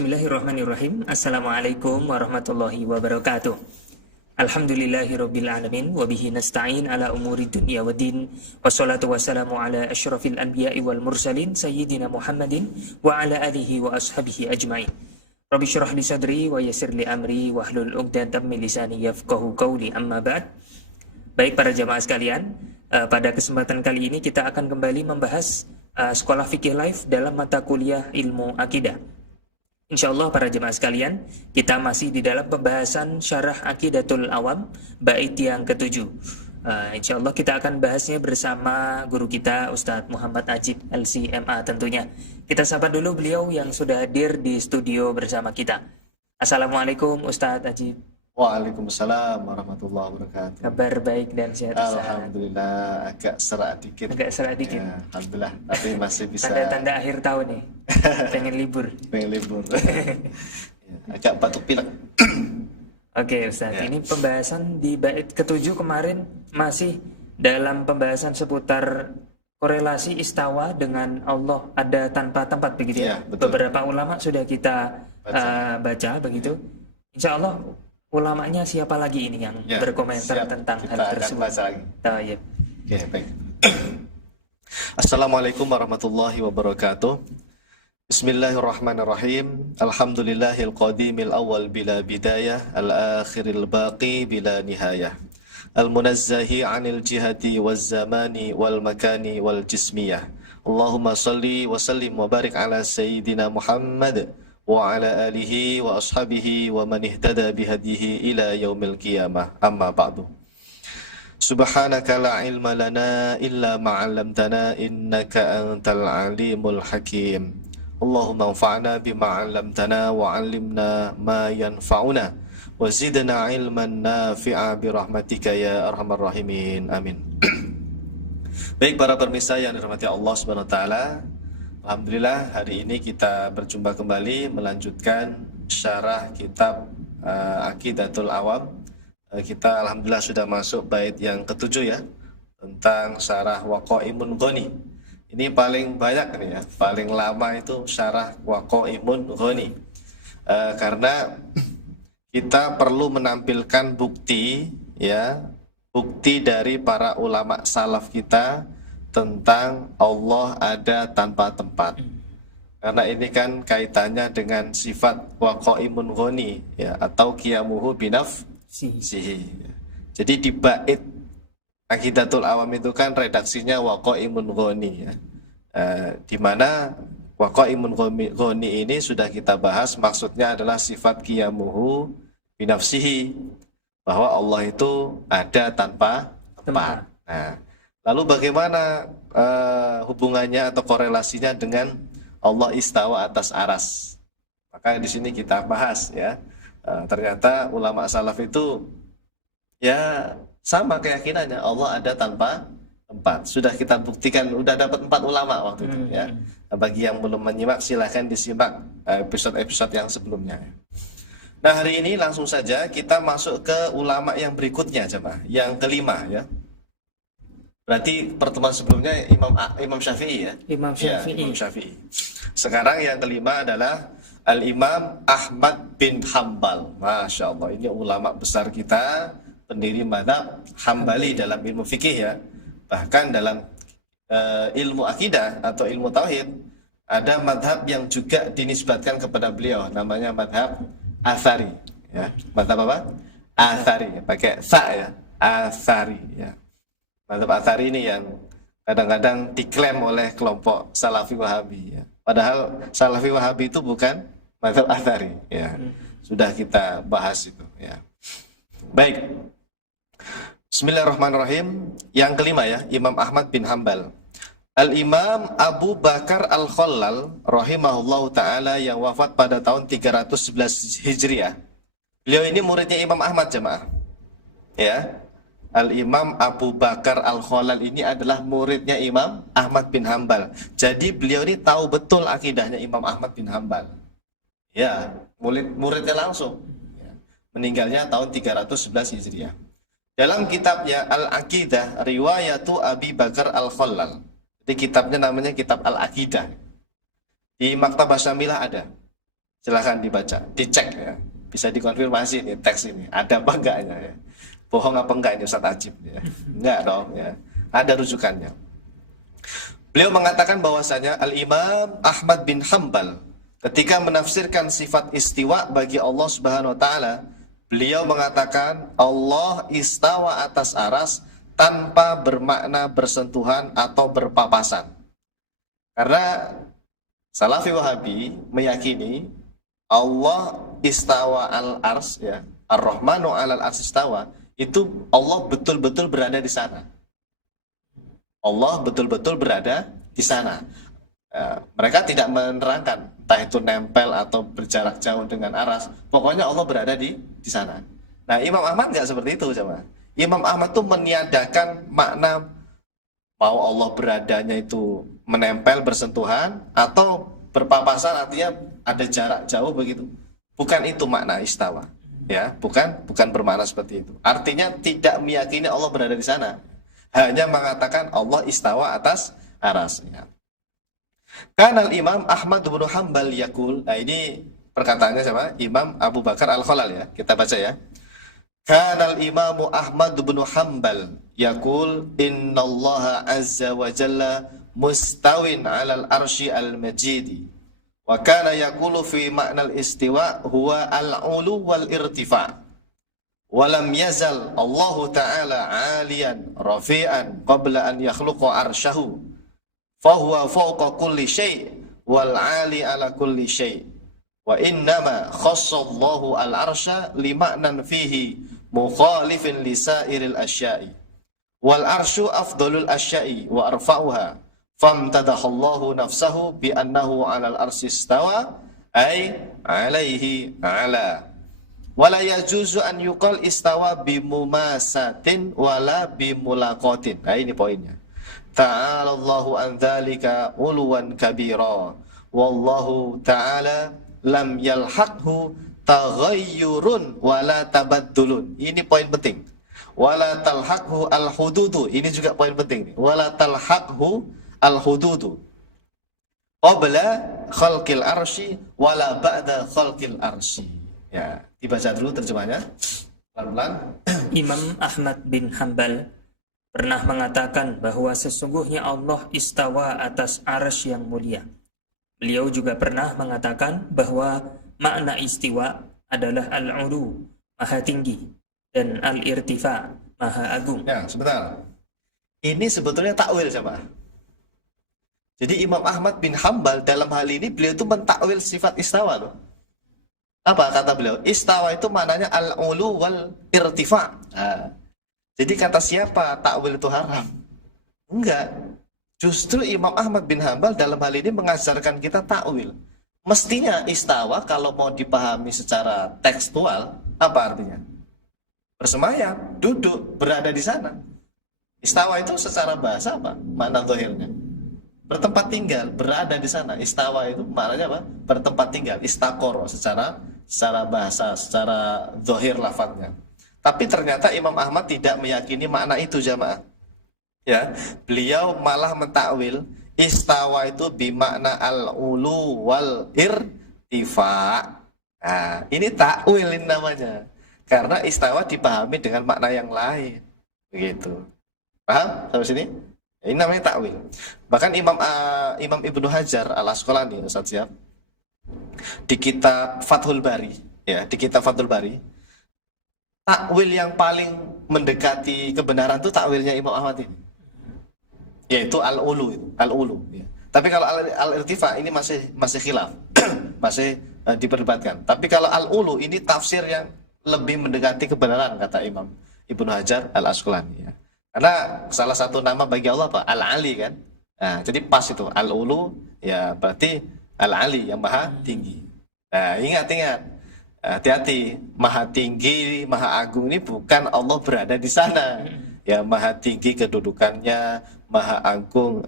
Bismillahirrahmanirrahim. Assalamualaikum warahmatullahi wabarakatuh. Alhamdulillahirabbil alamin wa bihi nasta'in ala umuri dunya waddin. Wassalatu wassalamu ala asyrafil anbiya'i wal mursalin sayyidina Muhammadin wa ala alihi wa ashabihi ajmain. Rabbi syrah li sadri wa yassir li amri wahlul 'uqdatam min lisani yafqahu qawli, amma ba'd. Baik para jamaah sekalian, pada kesempatan kali ini kita akan kembali membahas Sekolah Fikih Live dalam mata kuliah Ilmu Akidah. Insyaallah para jemaah sekalian, kita masih di dalam pembahasan Syarah Aqidatul Awam bait yang ke-7. Insyaallah kita akan bahasnya bersama guru kita Ustadz Muhammad Ajib LCMA tentunya. Kita sapa dulu beliau yang sudah hadir di studio bersama kita. Assalamualaikum Ustadz Ajib. Waalaikumsalam warahmatullahi wabarakatuh. Kabar baik dan sehat Ustadz? Alhamdulillah, agak serak dikit. Ya, alhamdulillah, tapi masih bisa. Tanda-tanda akhir tahun nih. Pengen libur. Agak batuk pilek. Oke Ustaz, ini pembahasan di bait ke-7 kemarin masih dalam pembahasan seputar korelasi istawa dengan Allah ada tanpa tempat begitu ya. Beberapa ulama sudah kita baca begitu. Insya Allah ulamanya siapa lagi ini yang berkomentar tentang hal tersebut? Oke, baik. Assalamualaikum warahmatullahi wabarakatuh. Bismillahirrahmanirrahim. Alhamdulillahil qadimil awal bila bidayah, al-akhiril baqi bila nihayah, al-munazzahi anil jihati waz zamani wal makani wal jismiyah. Allahumma salli wa sallim wa barik ala sayyidina Muhammad wa ala alihi wa ashabihi wa man ihtada bihadihi ila yaumil qiyamah. Amma ba'du. Subhanaka la ilma lana illa ma 'allamtana innaka antal alimul hakim. Allahumma anfa'na bima 'allamtana wa 'allimna ma yanfa'una wa zidna ilman nafi'a bi rahmatika ya arhamar rahimin. Amin. Baik para pemirsa yang dirahmati Allah Subhanahu wa taala, alhamdulillah hari ini kita berjumpa kembali melanjutkan syarah kitab Aqidatul Awam. Kita alhamdulillah sudah masuk bait yang ke-7 ya, tentang syarah Waqaimun Ghani. Ini paling banyak nih ya, paling lama itu syarah Waqaimun Ghani. Karena kita perlu menampilkan bukti ya, bukti dari para ulama salaf kita tentang Allah ada tanpa tempat. Karena ini kan kaitannya dengan sifat Waqaimun Ghani ya, atau qiyamuhu binafsihi. Jadi di bait Aqidatul Awam itu kan redaksinya Waqaimun Ghani ya. Di mana Waqaimun Ghani ini sudah kita bahas, maksudnya adalah sifat qiyamuhu binafsihi, bahwa Allah itu ada tanpa tempat. Nah, lalu bagaimana hubungannya atau korelasinya dengan Allah istawa atas aras? Maka di sini kita bahas ya. Ternyata ulama salaf itu ya sama keyakinannya Allah ada tanpa tempat. Sudah kita buktikan, sudah dapat 4 ulama waktu itu ya. Bagi yang belum menyimak silahkan disimak episode-episode yang sebelumnya. Nah hari ini langsung saja kita masuk ke ulama yang berikutnya jemaah, yang kelima ya. Berarti pertemuan sebelumnya Imam Syafi'i ya? Imam Syafi'i. Sekarang yang kelima adalah Al-Imam Ahmad bin Hanbal. Masya Allah, ini ulama besar kita, pendiri mazhab Hambali dalam ilmu fikih ya. Bahkan dalam ilmu akidah atau ilmu tauhid, ada mazhab yang juga dinisbatkan kepada beliau, namanya mazhab Athari ya. Mazhab apa? Athari, pakai sa ya, Athari ya. Mazhab Athari ini yang kadang-kadang diklaim oleh kelompok Salafi Wahabi ya. Padahal Salafi Wahabi itu bukan mazhab Athari ya. Sudah kita bahas itu ya. Baik. Bismillahirrahmanirrahim. Yang kelima ya, Imam Ahmad bin Hanbal. Al-Imam Abu Bakar Al-Khallal rahimahullahu ta'ala yang wafat pada tahun 311 Hijriah. Beliau ini muridnya Imam Ahmad jemaah ya. Al-Imam Abu Bakar Al-Khallal ini adalah muridnya Imam Ahmad bin Hanbal. Jadi beliau ini tahu betul akidahnya Imam Ahmad bin Hanbal. Ya, muridnya langsung. Ya. Meninggalnya tahun 311 Hijriah. Dalam kitabnya Al-Aqidah Riwayatu Abi Bakar Al-Khallal. Jadi kitabnya namanya kitab Al-Aqidah. Di Maktabah Syamilah ada. Silahkan dibaca, dicek ya. Bisa dikonfirmasi nih teks ini, ada apa enggaknya ya. Bohong apa enggak ini Ustaz Ajib ya. Enggak dong ya. Ada rujukannya. Beliau mengatakan bahwasanya Al-Imam Ahmad bin Hanbal ketika menafsirkan sifat istiwa bagi Allah Subhanahu wa taala, beliau mengatakan Allah istawa atas aras tanpa bermakna bersentuhan atau berpapasan. Karena Salafi Wahabi meyakini Allah istawa al-ars ya, Ar-Rahmanu 'alal ars istawa, itu Allah betul-betul berada di sana. Allah betul-betul berada di sana. Mereka tidak menerangkan entah itu nempel atau berjarak jauh dengan aras. Pokoknya Allah berada di sana. Nah, Imam Ahmad nggak seperti itu, coba. Imam Ahmad tuh meniadakan makna mau Allah beradanya itu menempel bersentuhan atau berpapasan, artinya ada jarak jauh begitu. Bukan itu makna istawa. Ya, bukan bermakna seperti itu. Artinya tidak meyakini Allah berada di sana. Hanya mengatakan Allah istawa atas aras. Ya. Kanal Imam Ahmad bin Hanbal yaqul. Nah, ini perkataannya siapa? Imam Abu Bakar Al-Khalal ya. Kita baca ya. Kanal Imam Ahmad bin Hanbal yaqul innallaha azza wa jalla mustawin 'alal arsy al-majidi. Wa kana yaqulu fi ma'nal istiwa huwa al-'ulu wal irtifa'. Wa lam yazal Allah ta'ala 'aliyan rafi'an qabla an yakhluqa arsyahu. Fa huwa fawqa kulli syai' wal 'ali 'ala kulli syai'. Wa innama khassallahu al-arsya lima'nan fihi mukhalifin li sa'iril asya'i. Wal arsyu afdalul asya'i wa arfa'uha. Famtadahallahu nafsahu bi annahu 'alal arsy istawa ay 'alaihi 'ala. Wala yajuzu an yuqal istawa bimumasatin wala bimulaqatin. Nah, ini poinnya. Ta'ala Allahu an dzalika uluwan kabira. Wallahu ta'ala lam yalhaqhu taghayyurun wala tabaddulun. Ini poin penting. Wala talhaqhu al-hududu. Ini juga poin penting nih. Wala talhaqhu al-hududu qabla khalqil arsy wala ba'da khalqil arsy. Ya, dibaca dulu terjemahnya pelan-pelan. Imam Ahmad bin Hanbal pernah mengatakan bahwa sesungguhnya Allah istawa atas arsy yang mulia. Beliau juga pernah mengatakan bahwa makna istiwa adalah al-'ulu, maha tinggi, dan al-irtifa, maha agung. Ya, sebentar. Ini sebetulnya takwil sama. Jadi Imam Ahmad bin Hanbal dalam hal ini beliau itu mentakwil sifat istawa loh. Apa kata beliau? Istawa itu maknanya al-'ulu wal irtifa'. Nah, jadi kata siapa takwil itu haram? Enggak. Justru Imam Ahmad bin Hanbal dalam hal ini mengajarkan kita takwil. Mestinya istawa kalau mau dipahami secara tekstual, apa artinya? Bersemayam, duduk, berada di sana. Istawa itu secara bahasa apa? Makna zahirnya bertempat tinggal, berada di sana. Istawa itu maknanya apa? Bertempat tinggal. Istaqoro secara bahasa, secara zahir lafadznya. Tapi ternyata Imam Ahmad tidak meyakini makna itu, jamaah. Ya, beliau malah mentakwil istawa itu bimakna al-ulu wal irtifa'. Nah, ini takwilin namanya. Karena istawa dipahami dengan makna yang lain. Begitu. Paham sampai sini? Ini namanya takwil. Bahkan Imam Ibnu Hajar Al-Asqalani, Ustaz siap, di kitab Fathul Bari, ya, di kitab Fathul Bari, takwil yang paling mendekati kebenaran itu takwilnya Imam Ahmad ini, yaitu al-ulu, ya. Tapi kalau al-irtifa ini masih khilaf, masih diperdebatkan. Tapi kalau al-ulu ini tafsir yang lebih mendekati kebenaran, kata Imam Ibnu Hajar Al-Asqalani, ya. Karena salah satu nama bagi Allah apa? Al-Ali kan. Nah, jadi pas itu al-ulu ya berarti al-Ali yang maha tinggi. Nah, ingat hati-hati, maha tinggi, maha agung ini bukan Allah berada di sana. Ya, maha tinggi kedudukannya, maha agung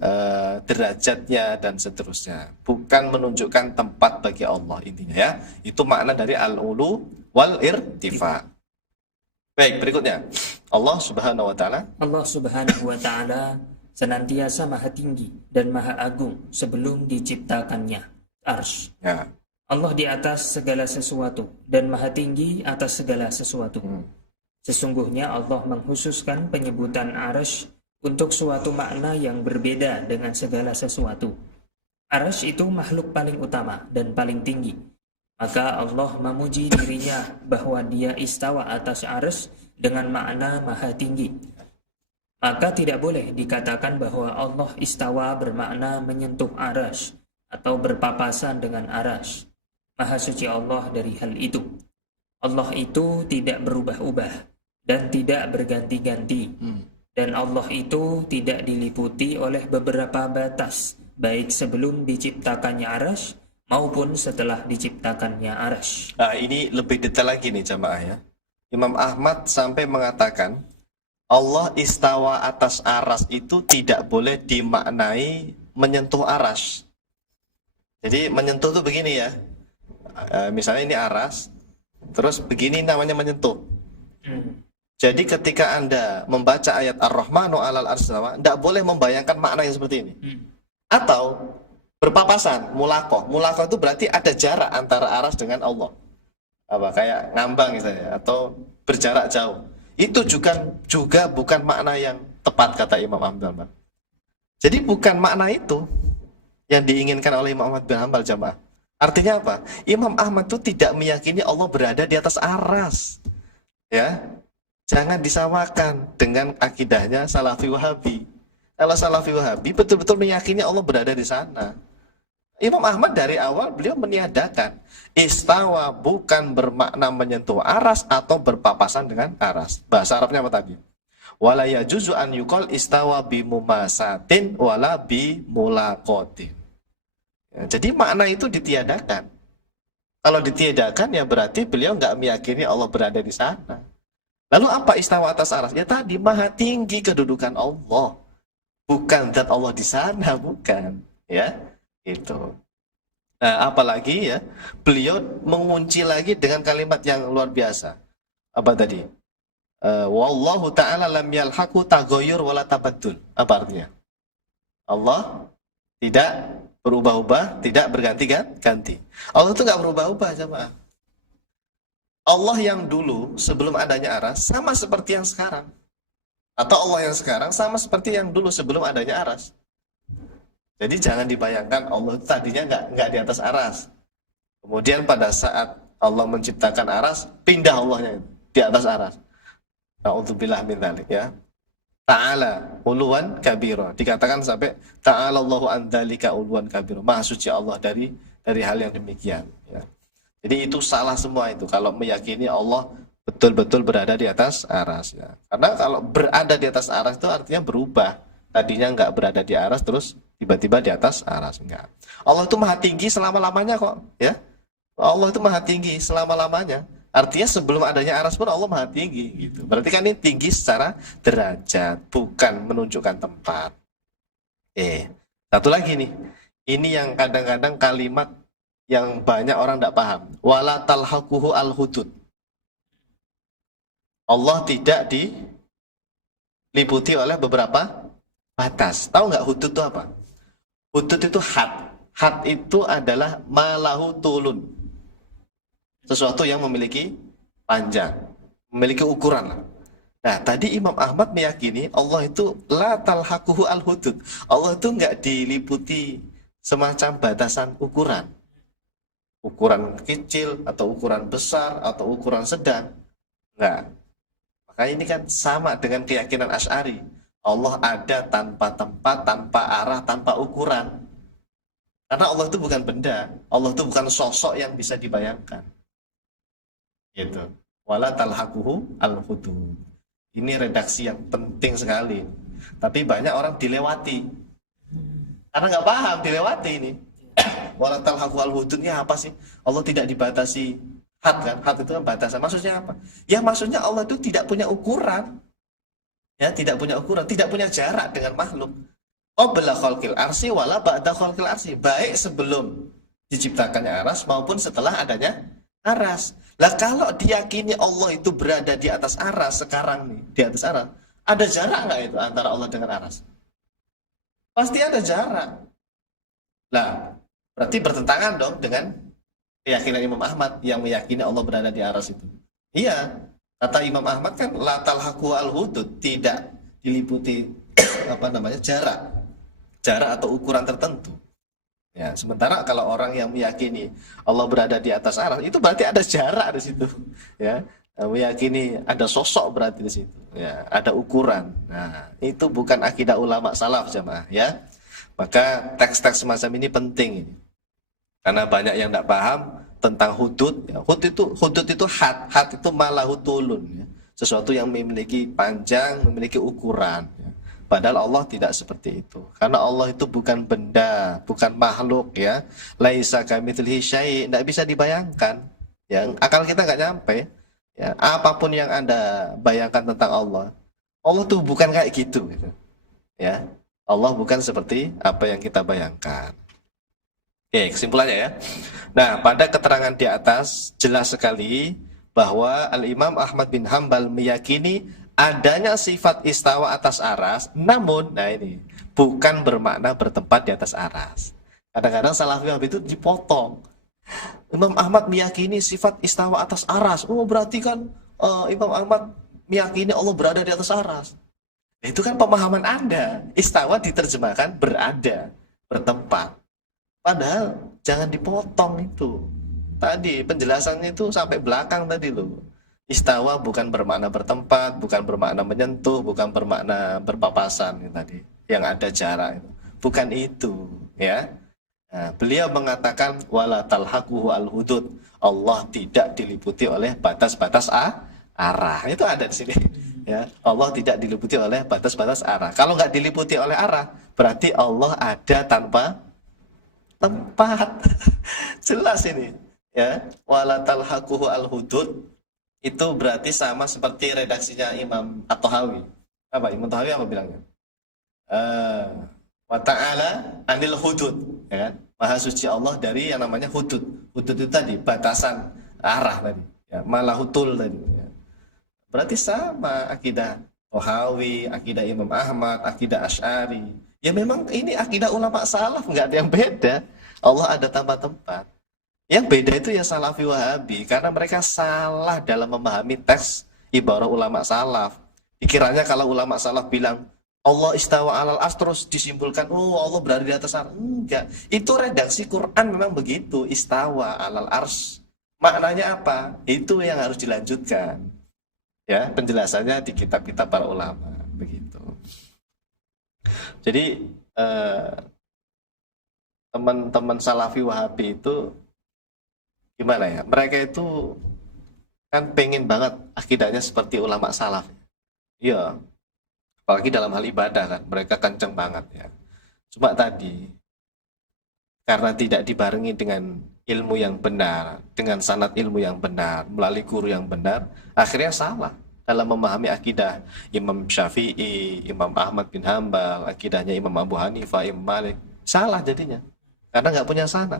derajatnya dan seterusnya. Bukan menunjukkan tempat bagi Allah intinya ya. Itu makna dari al-ulu wal irtifa. Baik, berikutnya. Allah Subhanahu wa taala. Allah Subhanahu wa taala senantiasa maha tinggi dan maha agung sebelum diciptakannya arsy. Ya. Allah di atas segala sesuatu dan maha tinggi atas segala sesuatu. Sesungguhnya Allah mengkhususkan penyebutan arsy untuk suatu makna yang berbeda dengan segala sesuatu. Arsy itu makhluk paling utama dan paling tinggi. Maka Allah memuji dirinya bahwa dia istawa atas arsy dengan makna maha tinggi. Maka tidak boleh dikatakan bahwa Allah istawa bermakna menyentuh arsy atau berpapasan dengan arsy. Maha suci Allah dari hal itu. Allah itu tidak berubah-ubah dan tidak berganti-ganti. Dan Allah itu tidak diliputi oleh beberapa batas, baik sebelum diciptakannya arsy maupun setelah diciptakannya arsy. Nah, ini lebih detail lagi nih jamaah ya. Imam Ahmad sampai mengatakan Allah istawa atas aras itu tidak boleh dimaknai menyentuh aras. Jadi menyentuh itu begini ya. Misalnya ini aras, terus begini namanya menyentuh. Jadi ketika Anda membaca ayat Ar-Rahmanu 'alal arsy istawa, tidak boleh membayangkan makna yang seperti ini. Atau berpapasan, mulaqah. Mulaqah itu berarti ada jarak antara aras dengan Allah. Apa kayak ngambang misalnya atau berjarak jauh. Itu juga bukan makna yang tepat kata Imam Ahmad. Jadi bukan makna itu yang diinginkan oleh Imam Ahmad bin Hanbal jamaah. Artinya apa? Imam Ahmad itu tidak meyakini Allah berada di atas aras. Ya. Jangan disamakan dengan akidahnya Salafi Wahabi. Kalau Salafi Wahabi betul-betul meyakini Allah berada di sana. Imam Ahmad dari awal beliau meniadakan istawa bukan bermakna menyentuh aras atau berpapasan dengan aras. Bahasa Arabnya apa tadi? Wala yajuzu an yuqal istawa bimumasatin wala bimulaqatin. Ya, jadi makna itu ditiadakan. Kalau ditiadakan ya berarti beliau nggak meyakini Allah berada di sana. Lalu apa istawa atas aras? Ya tadi maha tinggi kedudukan Allah. Bukan zat Allah di sana, bukan. Ya, itu. Nah, apalagi ya, beliau mengunci lagi dengan kalimat yang luar biasa. Apa tadi? Wallahu ta'ala lam yalhaqu taghayyur wala tabaddul. Apa artinya? Allah tidak berubah-ubah, tidak berganti-ganti. Allah itu nggak berubah-ubah, jemaah. Allah yang dulu sebelum adanya aras sama seperti yang sekarang. Atau Allah yang sekarang sama seperti yang dulu sebelum adanya aras. Jadi jangan dibayangkan Allah itu tadinya nggak di atas aras. Kemudian pada saat Allah menciptakan aras, pindah Allahnya di atas aras. Na'udzubillah min dzalik ya. Ta'ala uluwan kabira. Dikatakan sampai ta'ala Allahu an dzalika uluwan kabira. Maha suci Allah dari hal yang demikian ya. Jadi itu salah semua itu kalau meyakini Allah betul-betul berada di atas aras ya. Karena kalau berada di atas aras itu artinya berubah. Tadinya nggak berada di aras terus tiba-tiba di atas aras, enggak. Allah itu maha tinggi selama-lamanya kok ya. Allah itu maha tinggi selama-lamanya. Artinya sebelum adanya aras pun Allah maha tinggi gitu. Berarti kan ini tinggi secara derajat, bukan menunjukkan tempat. Satu lagi nih. Ini yang kadang-kadang kalimat yang banyak orang tidak paham. Wala talhaquhu al-hudud. Allah tidak diliputi oleh beberapa batas. Tahu nggak hudud itu apa? Hudud itu had. Had itu adalah malahu tulun. Sesuatu yang memiliki panjang, memiliki ukuran. Nah, tadi Imam Ahmad meyakini Allah itu la talhaquhu al-hudud. Allah itu nggak diliputi semacam batasan ukuran. Ukuran kecil atau ukuran besar atau ukuran sedang. Enggak. Maka ini kan sama dengan keyakinan Asy'ari. Allah ada tanpa tempat, tanpa arah, tanpa ukuran. Karena Allah itu bukan benda. Allah itu bukan sosok yang bisa dibayangkan. Gitu. Wala talhaquhu al-hudud. Ini redaksi yang penting sekali. Tapi banyak orang dilewati. Karena nggak paham, dilewati ini. Wala talhaquhu al-hududnya apa sih? Allah tidak dibatasi had kan? Had itu kan batasan. Maksudnya apa? Ya maksudnya Allah itu tidak punya ukuran. Ya, tidak punya ukuran, tidak punya jarak dengan makhluk. Qabla khalqil arsy wala ba'da khalqil arsy. Baik sebelum diciptakannya aras maupun setelah adanya aras. Lah kalau diyakini Allah itu berada di atas aras sekarang nih, di atas aras, ada jarak nggak itu antara Allah dengan aras? Pasti ada jarak. Lah, berarti bertentangan dong dengan keyakinan Imam Ahmad yang meyakini Allah berada di aras itu. Iya, kata Imam Ahmad kan la talhaqu al-hudud, tidak diliputi jarak atau ukuran tertentu. Ya, sementara kalau orang yang meyakini Allah berada di atas aras, itu berarti ada jarak di situ. Ya, meyakini ada sosok berarti di situ. Ya, ada ukuran. Nah, itu bukan akidah ulama salaf jamaah, ya. Maka teks-teks semacam ini penting ini. Karena banyak yang tidak paham tentang hudud. Ya, hudud itu had itu malahutulun. Ya. Sesuatu yang memiliki panjang, memiliki ukuran. Ya. Padahal Allah tidak seperti itu. Karena Allah itu bukan benda, bukan makhluk, ya. Laisa kamitslihi syai', tidak bisa dibayangkan. Yang akal kita nggak nyampe. Ya, apapun yang Anda bayangkan tentang Allah tuh bukan kayak gitu. Ya, Allah bukan seperti apa yang kita bayangkan. Oke, kesimpulannya ya. Nah, pada keterangan di atas jelas sekali bahwa Al-Imam Ahmad bin Hambal meyakini adanya sifat istawa atas aras, namun, nah ini, bukan bermakna bertempat di atas aras. Kadang-kadang Salafi itu dipotong. Imam Ahmad meyakini sifat istawa atas aras. Oh, berarti kan Imam Ahmad meyakini Allah berada di atas aras. Nah, itu kan pemahaman Anda. Istawa diterjemahkan berada, bertempat. Padahal jangan dipotong itu. Tadi penjelasannya itu sampai belakang tadi loh. Istawa bukan bermakna bertempat, bukan bermakna menyentuh, bukan bermakna berpapasan tadi. Yang ada jarak itu. Bukan itu, ya. Nah, beliau mengatakan wala talhaquhu al-hudud. Allah tidak diliputi oleh batas-batas arah. Itu ada di sini. Ya, Allah tidak diliputi oleh batas-batas arah. Kalau nggak diliputi oleh arah, berarti Allah ada tanpa tempat. Jelas ini, ya. Wala talhaquhu al-hudud itu berarti sama seperti redaksinya Imam At-Tahawi. Apa Imam At-Tahawi apa bilangnya? Wa ta'ala anil hudud, ya kan? Maha suci Allah dari yang namanya hudud. Hudud itu tadi batasan arah tadi, ya, malahutul tadi. Ya. Berarti sama akidah Tahawi, akidah Imam Ahmad, akidah Asy'ari. Ya memang ini akidah ulama salaf, nggak ada yang beda. Allah ada tanpa tempat. Yang beda itu ya Salafi Wahabi, karena mereka salah dalam memahami teks ibarah ulama salaf. Pikirannya kalau ulama salaf bilang Allah istawa alal ars terus disimpulkan, oh Allah berada di atas ars. Enggak, itu redaksi Quran memang begitu, istawa alal ars. Maknanya apa? Itu yang harus dilanjutkan. Ya, penjelasannya di kitab-kitab para ulama begitu. Jadi teman-teman Salafi Wahabi itu gimana ya? Mereka itu kan pengen banget akidahnya seperti ulama salaf. Iya. Apalagi dalam hal ibadah kan, mereka kenceng banget ya. Cuma tadi karena tidak dibarengi dengan ilmu yang benar, dengan sanad ilmu yang benar, melalui guru yang benar, akhirnya salah dalam memahami akidah Imam Syafi'i, Imam Ahmad bin Hambal, akidahnya Imam Abu Hanifah, Imam Malik. Salah jadinya. Karena nggak punya sanad.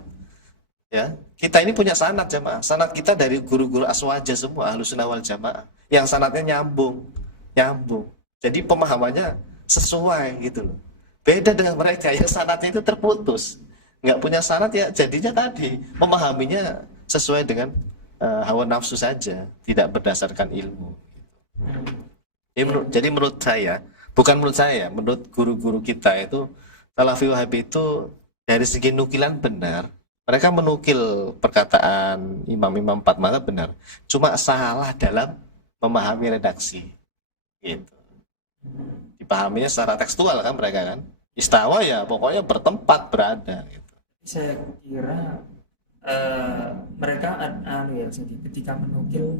Ya, kita ini punya sanad jamaah. Sanad kita dari guru-guru aswaja semua, Ahlussunnah wal Jamaah. Yang sanadnya nyambung. Jadi pemahamannya sesuai gitu loh. Beda dengan mereka yang sanadnya itu terputus. Nggak punya sanad ya jadinya tadi memahaminya sesuai dengan hawa nafsu saja, tidak berdasarkan ilmu. Jadi menurut saya, bukan menurut saya, menurut guru-guru kita itu Salafi Wahabi itu dari segi nukilan benar. Mereka menukil perkataan imam-imam 4 mazhab benar. Cuma salah dalam memahami redaksi. Gitu. Dipahaminya secara tekstual kan mereka kan. Istawa ya pokoknya bertempat berada gitu. Saya kira mereka ya ketika menukil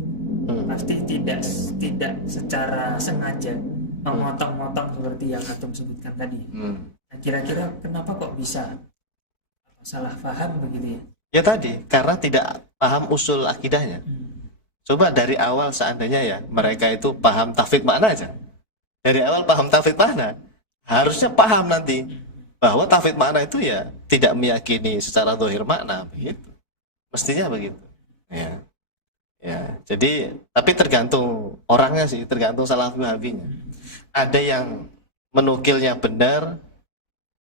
pasti tidak secara sengaja memotong-motong seperti yang Antum sebutkan tadi. Nah, kira-kira kenapa kok bisa salah paham begitu ya? Ya tadi karena tidak paham usul akidahnya. Coba dari awal seandainya ya mereka itu paham tafwid makna aja. Dari awal paham tafwid makna, harusnya paham nanti bahwa tafwid makna itu ya tidak meyakini secara zahir makna begitu. Mestinya begitu. Ya. Ya, jadi tapi tergantung orangnya sih, tergantung Salafi Wahabinya. Ada yang menukilnya benar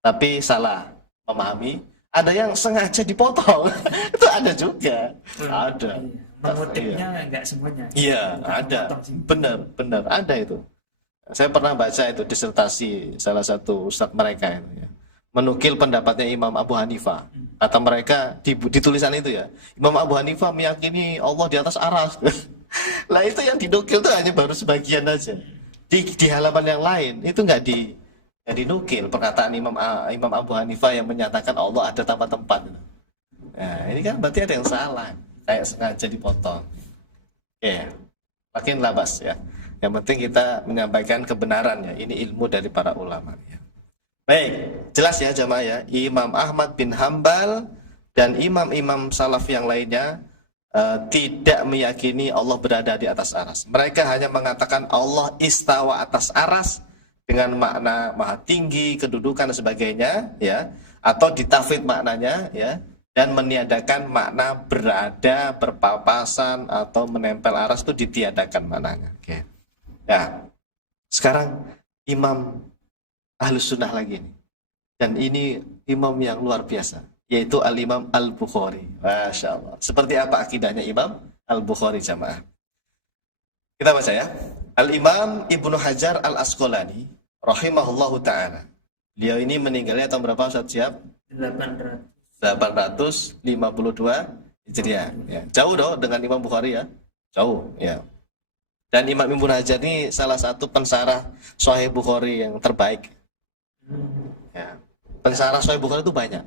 tapi salah memahami, Ada yang sengaja dipotong. Itu ada juga. Ada. Iya. Mengutipnya enggak semuanya. Iya, Bukan ada. memotong sih. Benar ada itu. Saya pernah baca itu disertasi salah satu ustadz mereka itu ya. Menukil pendapatnya Imam Abu Hanifah. Kata mereka di tulisan itu ya, Imam Abu Hanifah meyakini Allah di atas aras. Lah itu yang dinukil itu hanya baru sebagian aja. Di halaman yang lain itu nggak dinukil perkataan Imam Abu Hanifah yang menyatakan Allah ada tanpa tempat. Nah, ini kan berarti ada yang salah, kayak sengaja dipotong. Oke, makin labas ya. Yang penting kita menyampaikan kebenaran ya. Ini ilmu dari para ulama ya. Baik, jelas ya jamaah ya. Imam Ahmad bin Hambal dan imam-imam salaf yang lainnya tidak meyakini Allah berada di atas aras. Mereka hanya mengatakan Allah istawa atas aras dengan makna maha tinggi, kedudukan dan sebagainya ya, atau ditafsir maknanya ya, dan meniadakan makna berada, berpapasan atau menempel aras itu ditiadakan maknanya. Oke. Ya, sekarang Imam Ahlus Sunnah lagi nih. Dan ini imam yang luar biasa, yaitu Al-Imam Al-Bukhari. Masya Allah. Seperti apa akidahnya Imam Al-Bukhari jamaah? Kita baca ya. Al-Imam Ibnu Hajar Al-Asqalani rahimahullahu ta'ala. Beliau ini meninggalnya tahun berapa Ustaz Siap? 852 Hijriah. Ya. Jauh dong dengan Imam Bukhari ya. Jauh ya. Dan Imam Ibnu Hajar ini salah satu pensarah Sahih Bukhari yang terbaik. Ya. Pensarah Sahih Bukhari itu banyak.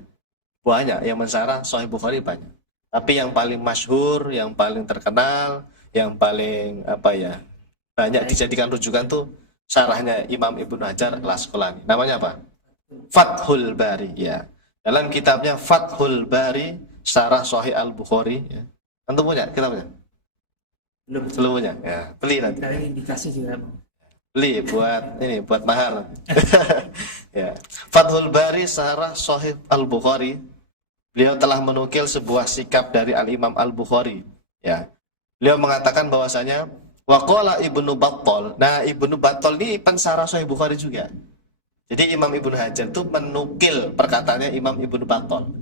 Banyak yang mensarah Sahih Bukhari banyak. Tapi yang paling masyhur, yang paling terkenal, yang paling banyak dijadikan rujukan tuh syarahnya Imam Ibnu Hajar Al-Asqalani. Namanya apa? Fathul Bari ya. Dalam kitabnya Fathul Bari syarah Sahih Al-Bukhari ya. Antum punya kitabnya? Belum punya. Ya, beli nanti. Kali indikasi juga. Beli buat mahar. Ya. Fathul Bari syarah Sahih Al-Bukhari. Beliau telah menukil sebuah sikap dari Al-Imam Al-Bukhari ya. Beliau mengatakan bahwasanya waqala Ibnu Battal. Nah, Ibnu Battal ini pensarah Sahih Bukhari juga. Jadi Imam Ibnu Hajar itu menukil perkataannya Imam Ibnu Battal.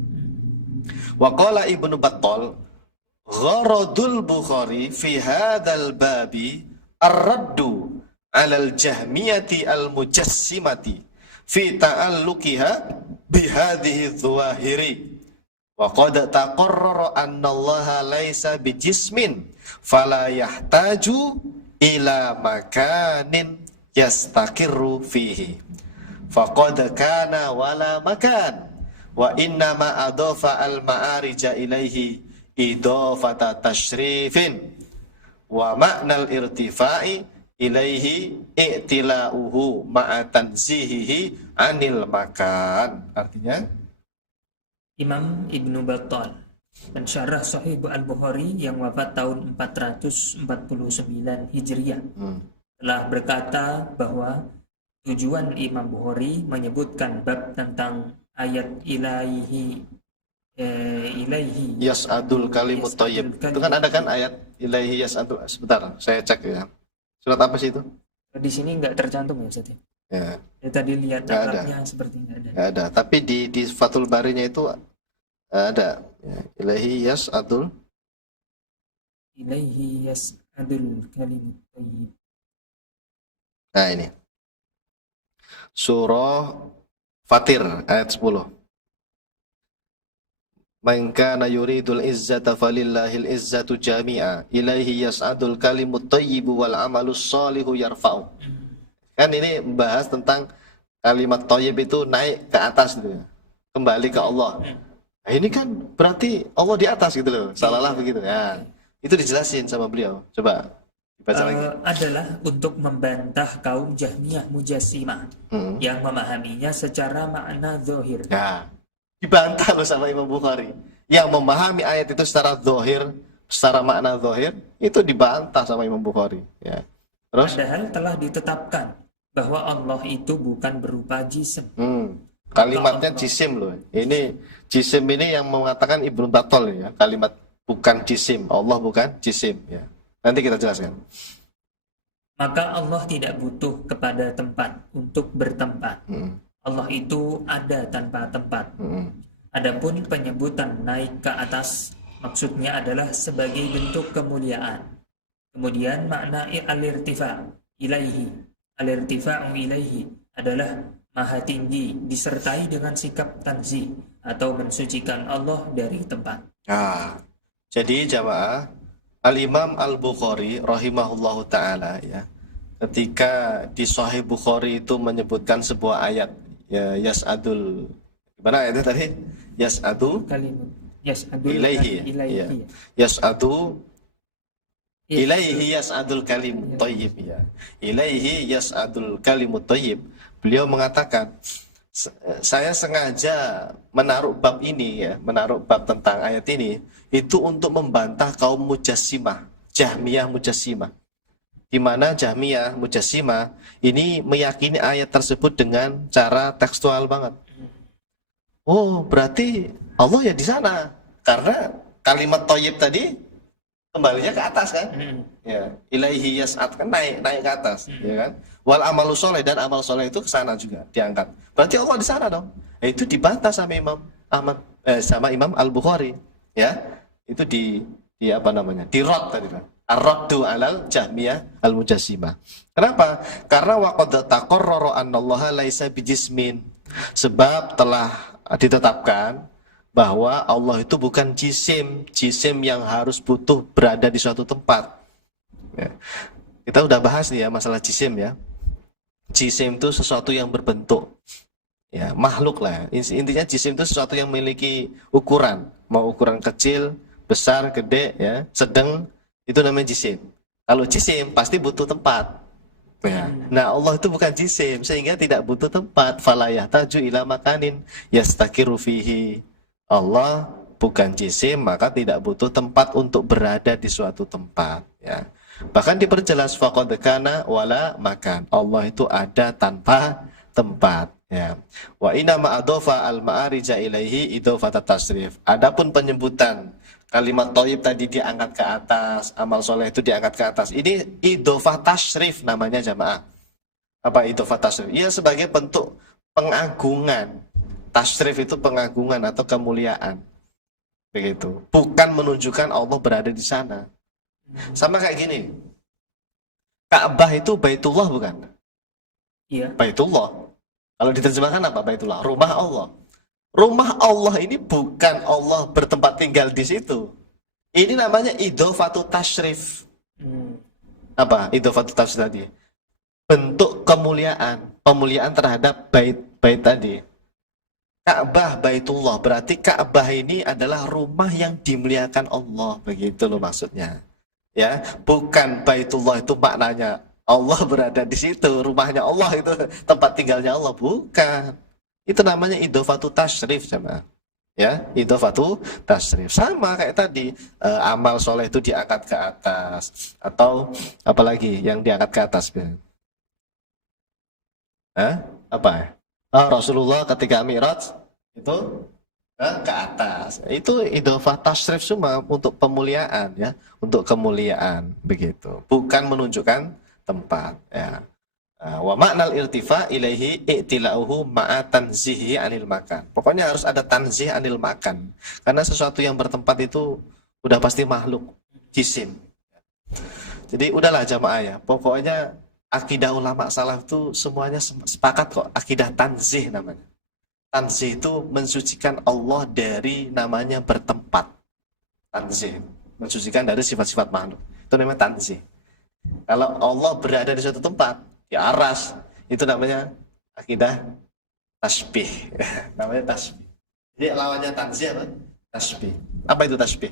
Waqala Ibnu Battal gharadul Bukhari fi hadzal babi ar-raddu 'alal jahmiyati al-mujassimati fi ta'alluqiha bi hadhihi dzawahiri wa qad taqarrara anna Allah laisa bijismin fala yahtaju ila makanin yastaqirru fihi faqad kana wala makan wa inna ma adafa al-ma'arija ilaihi idafata tashrifin wa ma'nal irtifa'i ilaihi i'tila'uhu ma'a tanzihihi anil makan. Artinya Imam Ibnu Battal, pensyarah Sahih Al-Bukhari yang wafat tahun 449 Hijriah, telah berkata bahwa tujuan Imam Bukhari menyebutkan bab tentang ayat ilaihi yas'adul kalimut thayyib. Itu kan ada kan ayat ilaihi yas'adul. Sebentar, saya cek ya. Surat apa sih itu? Di sini nggak tercantum ya Ustaz. Ya. Tadi lihat Arabnya seperti nggak ada. Nggak ada. Tapi di Fathul Barinya itu ada. Ya. Ilaihi yas'adul. Ilaihi yas'adul kalimut thayyib. Nah ini. Surah Fatir ayat 10. Man kana yuridul izzata falillahil izzatu jami'a ilaihi yas'adul kalimut thayyibu wal amalus shalihu yarfa'u. Kan ini membahas tentang kalimat thayyib itu naik ke atas gitu ya. Kembali ke Allah. Nah, ini kan berarti Allah di atas gitu loh. Salah begitu. Ya. Itu dijelasin sama beliau. Coba dibaca lagi. Adalah untuk membantah kaum Jahmiyah Mujassimah yang memahaminya secara makna zahir. Ya. Dibantah loh sama Imam Bukhari. Yang memahami ayat itu secara zahir, secara makna zahir, itu dibantah sama Imam Bukhari. Ya. Terus? Padahal telah ditetapkan bahwa Allah itu bukan berupa jisim. Kalimatnya jisim loh. Ini jisim ini yang mengatakan Ibnu Battal ya. Kalimat bukan jisim. Allah bukan jisim. Ya. Nanti kita jelaskan. Maka Allah tidak butuh kepada tempat untuk bertempat. Allah itu ada tanpa tempat. Adapun penyebutan naik ke atas maksudnya adalah sebagai bentuk kemuliaan. Kemudian makna al-irtifa ilaihi. Al-irtifa'u ilaihi adalah maha tinggi disertai dengan sikap tanzih atau mensucikan Allah dari tempat. Nah, jadi jamaah, Al-Imam Al-Bukhari rahimahullahu ta'ala ya, ketika di Sahih Bukhari itu menyebutkan sebuah ayat ya, yas'adul, gimana ayatnya tadi? Yas'adu Kalimat yas'adul ilaihi, ilaihi. ya. Yas'adu ilaihi yas'adul kalimut thayyib ya. Ilaihi yas'adul kalimut thayyib. Beliau mengatakan, saya sengaja menaruh bab ini ya, menaruh bab tentang ayat ini itu untuk membantah kaum Mujassimah, Jahmiyah Mujassimah. Di mana Jahmiyah Mujassimah ini meyakini ayat tersebut dengan cara tekstual banget. Oh, berarti Allah ya di sana. Karena kalimat thayyib tadi kembalinya ke atas kan? Ya, ilaihi yas'ad kan naik ke atas, ya kan? Wal amalu soleh, dan amal soleh itu ke sana juga diangkat. Berarti Allah di sana dong. Itu dibantah sama Imam Ahmad sama Imam Al-Bukhari, ya. Itu di apa namanya? Dirad tadi kan. Ar-raddu 'alal Jahmiyah Al-Mujassimah. Kenapa? Karena waqad taqarrara annallaha laisa bijismin. Sebab telah ditetapkan bahwa Allah itu bukan jisim yang harus butuh berada di suatu tempat. Ya. Kita udah bahas nih ya masalah jisim ya. Jisim itu sesuatu yang berbentuk, ya makhluk lah. Intinya jisim itu sesuatu yang memiliki ukuran, mau ukuran kecil, besar, gede, ya, sedang, itu namanya jisim. Kalau jisim pasti butuh tempat. Ya. Nah Allah itu bukan jisim sehingga tidak butuh tempat. Fala yahtaju ila makanin yastaqiru fihi. Allah bukan jisim maka tidak butuh tempat untuk berada di suatu tempat. Ya. Bahkan diperjelas faqad kana wala makan. Allah itu ada tanpa tempat. Ya. Wa inna ma adofa al ma'arija ilaihi idofata tasrif. Adapun penyebutan kalimat thayyib tadi diangkat ke atas, amal soleh itu diangkat ke atas. Ini idofah tasrif namanya jamaah. Apa idofah tasrif? Ia sebagai bentuk pengagungan. Tasrif itu pengagungan atau kemuliaan. Begitu. Bukan menunjukkan Allah berada di sana. Sama kayak gini. Ka'bah itu Baitullah bukan? Iya. Baitullah. Kalau diterjemahkan apa Baitullah? Rumah Allah. Rumah Allah ini bukan Allah bertempat tinggal di situ. Ini namanya idofatu tashrif. Apa idofatu tashrif tadi? Bentuk kemuliaan, pemuliaan terhadap bait tadi. Ka'bah Baitullah, berarti Ka'bah ini adalah rumah yang dimuliakan Allah, begitu loh maksudnya. Ya, bukan Baitullah itu maknanya Allah berada di situ, rumahnya Allah itu tempat tinggalnya Allah, bukan. Itu namanya idofatu tashrif sama. Ya, idofatu tashrif. Sama kayak tadi, amal soleh itu diangkat ke atas atau apalagi yang diangkat ke atas. Apa? Rasulullah ketika Mi'raj itu ke atas. Itu idofah tashrif semua untuk pemuliaan ya, untuk kemuliaan begitu. Bukan menunjukkan tempat ya. Wa ma'nal irtifa ilaihi i'tila'uhu ma'a tanzihi anil makan. Pokoknya harus ada tanzih anil makan. Karena sesuatu yang bertempat itu udah pasti makhluk, jisim. Jadi udahlah jamaah ya. Pokoknya akidah ulama salaf itu semuanya sepakat kok. Akidah tanzih namanya. Tanzih itu mensucikan Allah dari namanya bertempat. Tanzih. Mensucikan dari sifat-sifat makhluk. Itu namanya tanzih. Kalau Allah berada di suatu tempat, di aras, itu namanya akidah tasbih. Namanya tasbih. Jadi lawannya tanzih apa? Tasbih. Apa itu tasbih?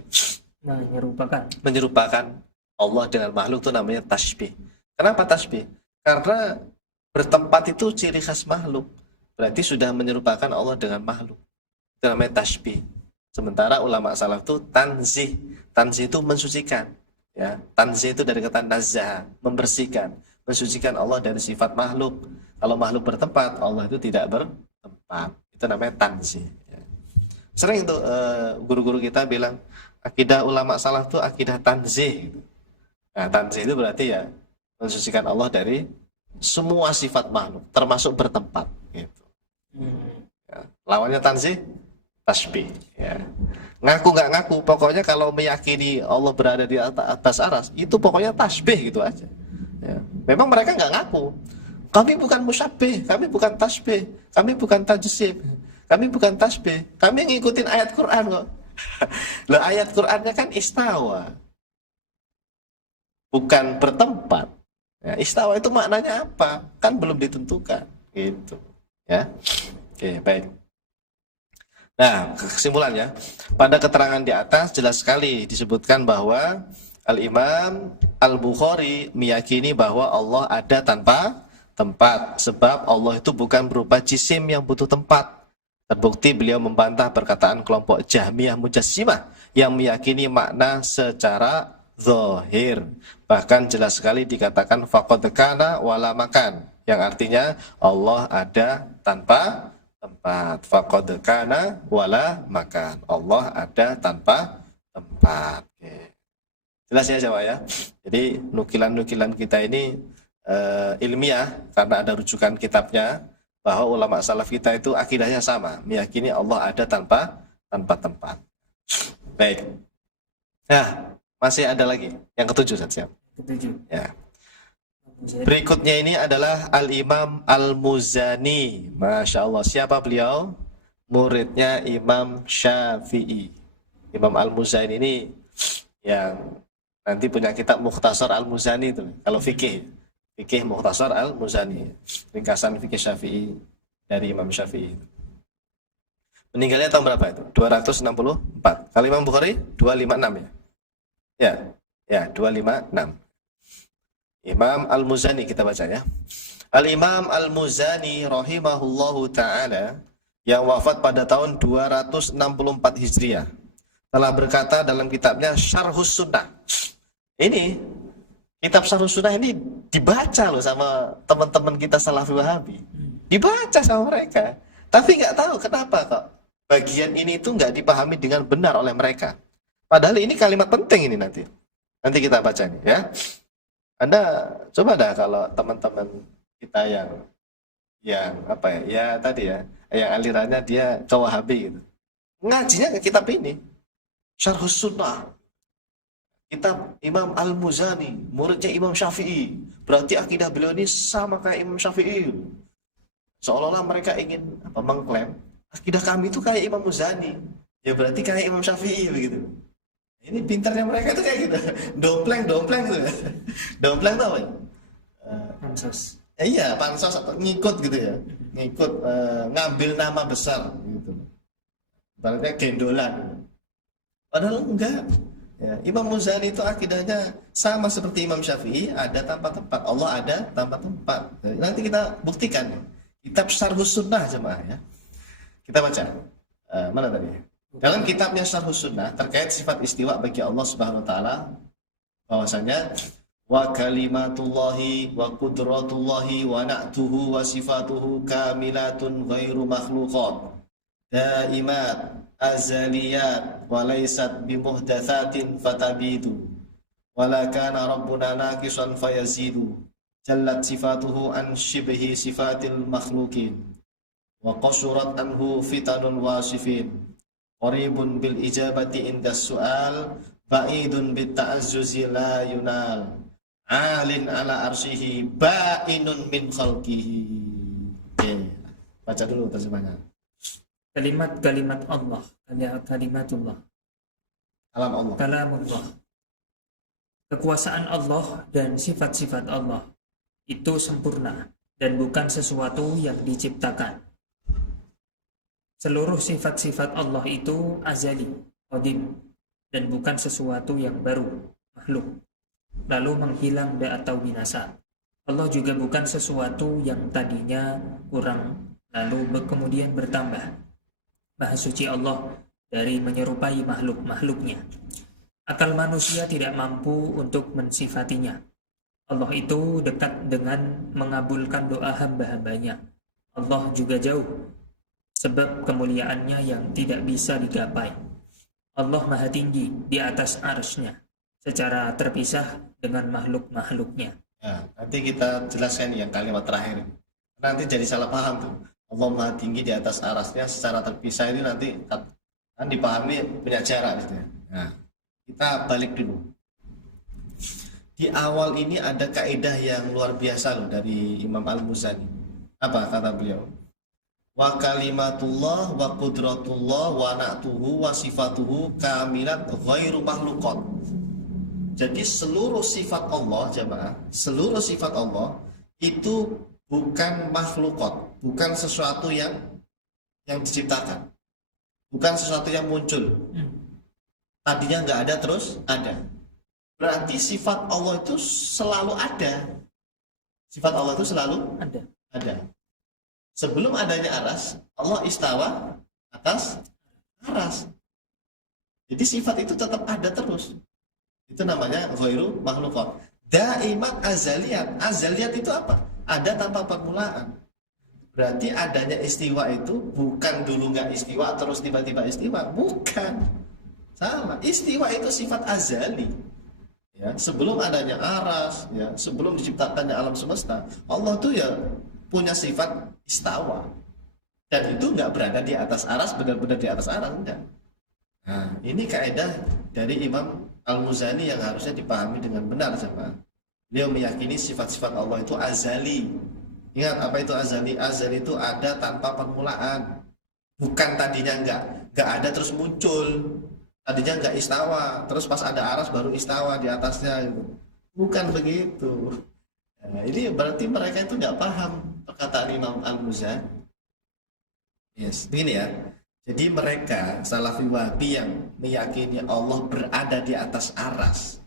Menyerupakan Allah dengan makhluk itu namanya tasbih. Kenapa tasbih? Karena bertempat itu ciri khas makhluk. Berarti sudah menyerupakan Allah dengan makhluk. Itu namanya tasbih. Sementara ulama salaf itu tanzih. Tanzih itu mensucikan. Ya, tanzih itu dari kata nazah, membersihkan, mensucikan Allah dari sifat makhluk. Kalau makhluk bertempat, Allah itu tidak bertempat. Itu namanya tanzih. Ya. Sering itu guru-guru kita bilang akidah ulama salaf itu akidah tanzih. Nah, tanzih itu berarti ya mensucikan Allah dari semua sifat makhluk, termasuk bertempat. Gitu. Ya. Lawannya tanzih, tasbih. Ya. Ngaku nggak ngaku, pokoknya kalau meyakini Allah berada di atas aras, itu pokoknya tasbih gitu aja. Ya. Memang mereka nggak ngaku. Kami bukan musyabbih, kami bukan tasbih, kami bukan tajsim, kami bukan tasbih, kami ngikutin ayat Quran kok. Loh, ayat Qurannya kan istawa, bukan bertempat. Ya, istawa itu maknanya apa? Kan belum ditentukan, gitu. Ya, oke, baik. Nah, kesimpulannya, pada keterangan di atas jelas sekali disebutkan bahwa Al-Imam Al-Bukhari meyakini bahwa Allah ada tanpa tempat, sebab Allah itu bukan berupa jisim yang butuh tempat. Terbukti beliau membantah perkataan kelompok Jahmiyah Mujassimah yang meyakini makna secara zahir. Bahkan jelas sekali dikatakan faqad kana wala makan, yang artinya Allah ada tanpa tempat. Faqad kana wala makan, Allah ada tanpa tempat. Oke. Jelas ya Jawa ya. Jadi nukilan-nukilan kita ini ilmiah karena ada rujukan kitabnya, bahwa ulama salaf kita itu akidahnya sama, meyakini Allah ada tanpa tempat. Baik. Nah, masih ada lagi yang ketujuh, siap. Ketujuh. Ya. Berikutnya ini adalah Al-Imam Al-Muzani. Masya Allah. Siapa beliau? Muridnya Imam Syafi'i. Imam Al-Muzani ini yang nanti punya kitab Mukhtasar Al-Muzani itu. Kalau fikih Mukhtasar Al-Muzani. Ringkasan fikih Syafi'i dari Imam Syafi'i. Meninggalnya tahun berapa itu? 264. Kalau Imam Bukhari 256 ya? Ya, 256. Imam Al-Muzani kita baca ya. Al-Imam Al-Muzani rahimahullahu ta'ala yang wafat pada tahun 264 Hijriah telah berkata dalam kitabnya Syarhus Sunnah. Ini kitab Syarhus Sunnah ini dibaca loh sama teman-teman kita Salafi Wahabi. Dibaca sama mereka. Tapi nggak tahu kenapa kok bagian ini itu nggak dipahami dengan benar oleh mereka. Padahal ini kalimat penting ini nanti. Nanti kita baca ini ya. Anda coba dah kalau teman-teman kita yang apa ya, ya tadi ya, yang alirannya dia ke Wahabi gitu. Ngajinya ke kitab ini. Syarhus Sunnah. Kitab Imam Al-Muzani, muridnya Imam Syafi'i. Berarti akidah beliau ini sama kayak Imam Syafi'i. Seolah-olah mereka ingin mengklaim akidah kami itu kayak Imam Muzani. Ya berarti kayak Imam Syafi'i begitu. Ini pintarnya mereka itu kayak gitu. Dompleng gitu. Dompleng itu apa ya? Pansos. Iya, pansos atau ngikut gitu ya. Ngikut ngambil nama besar gitu. Berarti gendolan. Padahal enggak. Ya, Imam Muzani itu akidahnya sama seperti Imam Syafi'i, ada tanpa tempat. Allah ada tanpa tempat. Nanti kita buktikan. Kitab Syarhus Sunnah jemaah ya. Kita baca. Mana tadi? Dalam kitabnya Syarhus Sunnah terkait sifat istiwa bagi Allah Subhanahu wa taala, bahwasanya wa kalimatullahi wa qudratullahi wa na'tuhu wa sifatuhu kamilatun ghairu makhluqat daimat azaliyat wa laysat bimuhdatsatin fatabidu wala kana rabbuna naqisan fayazidu jallat sifatuhu an shibhi sifatil makhluqin wa qasurat anhu fitanun wasifin qaribun bil ijabati indas su'al ba'idun bit ta'azzuzi la yunal alin ala arsyihi ba'inun min khalqihi. Baca dulu terjemahnya. Kalimat-kalimat Allah, kalimatullah. Kalam Allah. Kalamullah. Kekuasaan Allah dan sifat-sifat Allah itu sempurna dan bukan sesuatu yang diciptakan. Seluruh sifat-sifat Allah itu azali, qadim, dan bukan sesuatu yang baru, makhluk, lalu menghilang atau binasa. Allah juga bukan sesuatu yang tadinya kurang, lalu kemudian bertambah. Maha suci Allah dari menyerupai makhluk-makhluknya. Akal manusia tidak mampu untuk mensifatinya. Allah itu dekat dengan mengabulkan doa hamba-hambanya. Allah juga jauh, sebab kemuliaannya yang tidak bisa digapai. Allah maha tinggi di atas arsy-Nya, secara terpisah dengan makhluk-makhluknya. Ya, nanti kita jelaskan yang kalimat terakhir. Nanti jadi salah paham tuh. Allah maha tinggi di atas arsy-Nya secara terpisah ini nanti Kan dipahami banyak cara gitu ya. Nah, kita balik dulu. Di awal ini ada kaidah yang luar biasa loh dari Imam Al-Muzani. Apa kata beliau? Wa kalimatullah wa qudratullah wa na'tuhu wa sifatuhu kamilat ghairu makhluqat. Jadi seluruh sifat Allah, jemaah, seluruh sifat Allah itu bukan makhluqat, bukan sesuatu yang diciptakan. Bukan sesuatu yang muncul. Tadinya nggak ada terus ada. Berarti sifat Allah itu selalu ada. Sifat Allah itu selalu ada. Sebelum adanya aras, Allah istawa atas aras. Jadi sifat itu tetap ada terus. Itu namanya ghairu makhluqat. Daimat azaliyat. Azaliyat itu apa? Ada tanpa permulaan. Berarti adanya istiwa itu bukan dulu nggak istiwa terus tiba-tiba istiwa. Bukan. Sama. Istiwa itu sifat azali. Ya, sebelum adanya aras, ya, sebelum diciptakannya alam semesta, Allah tuh ya punya sifat istawa. Dan itu nggak berada di atas aras, benar-benar di atas aras, enggak. Nah, ini kaidah dari Imam Al-Muzani yang harusnya dipahami dengan benar, sama. Beliau meyakini sifat-sifat Allah itu azali. Ingat apa itu azali? Azali itu ada tanpa permulaan. Bukan tadinya nggak ada terus muncul. Tadinya nggak istawa, terus pas ada aras baru istawa di atasnya. Bukan begitu. Nah, ini berarti mereka itu nggak paham perkataan Imam Al-Muzani. Yes, begini ya. Jadi mereka Salafi Wahabi yang meyakini Allah berada di atas aras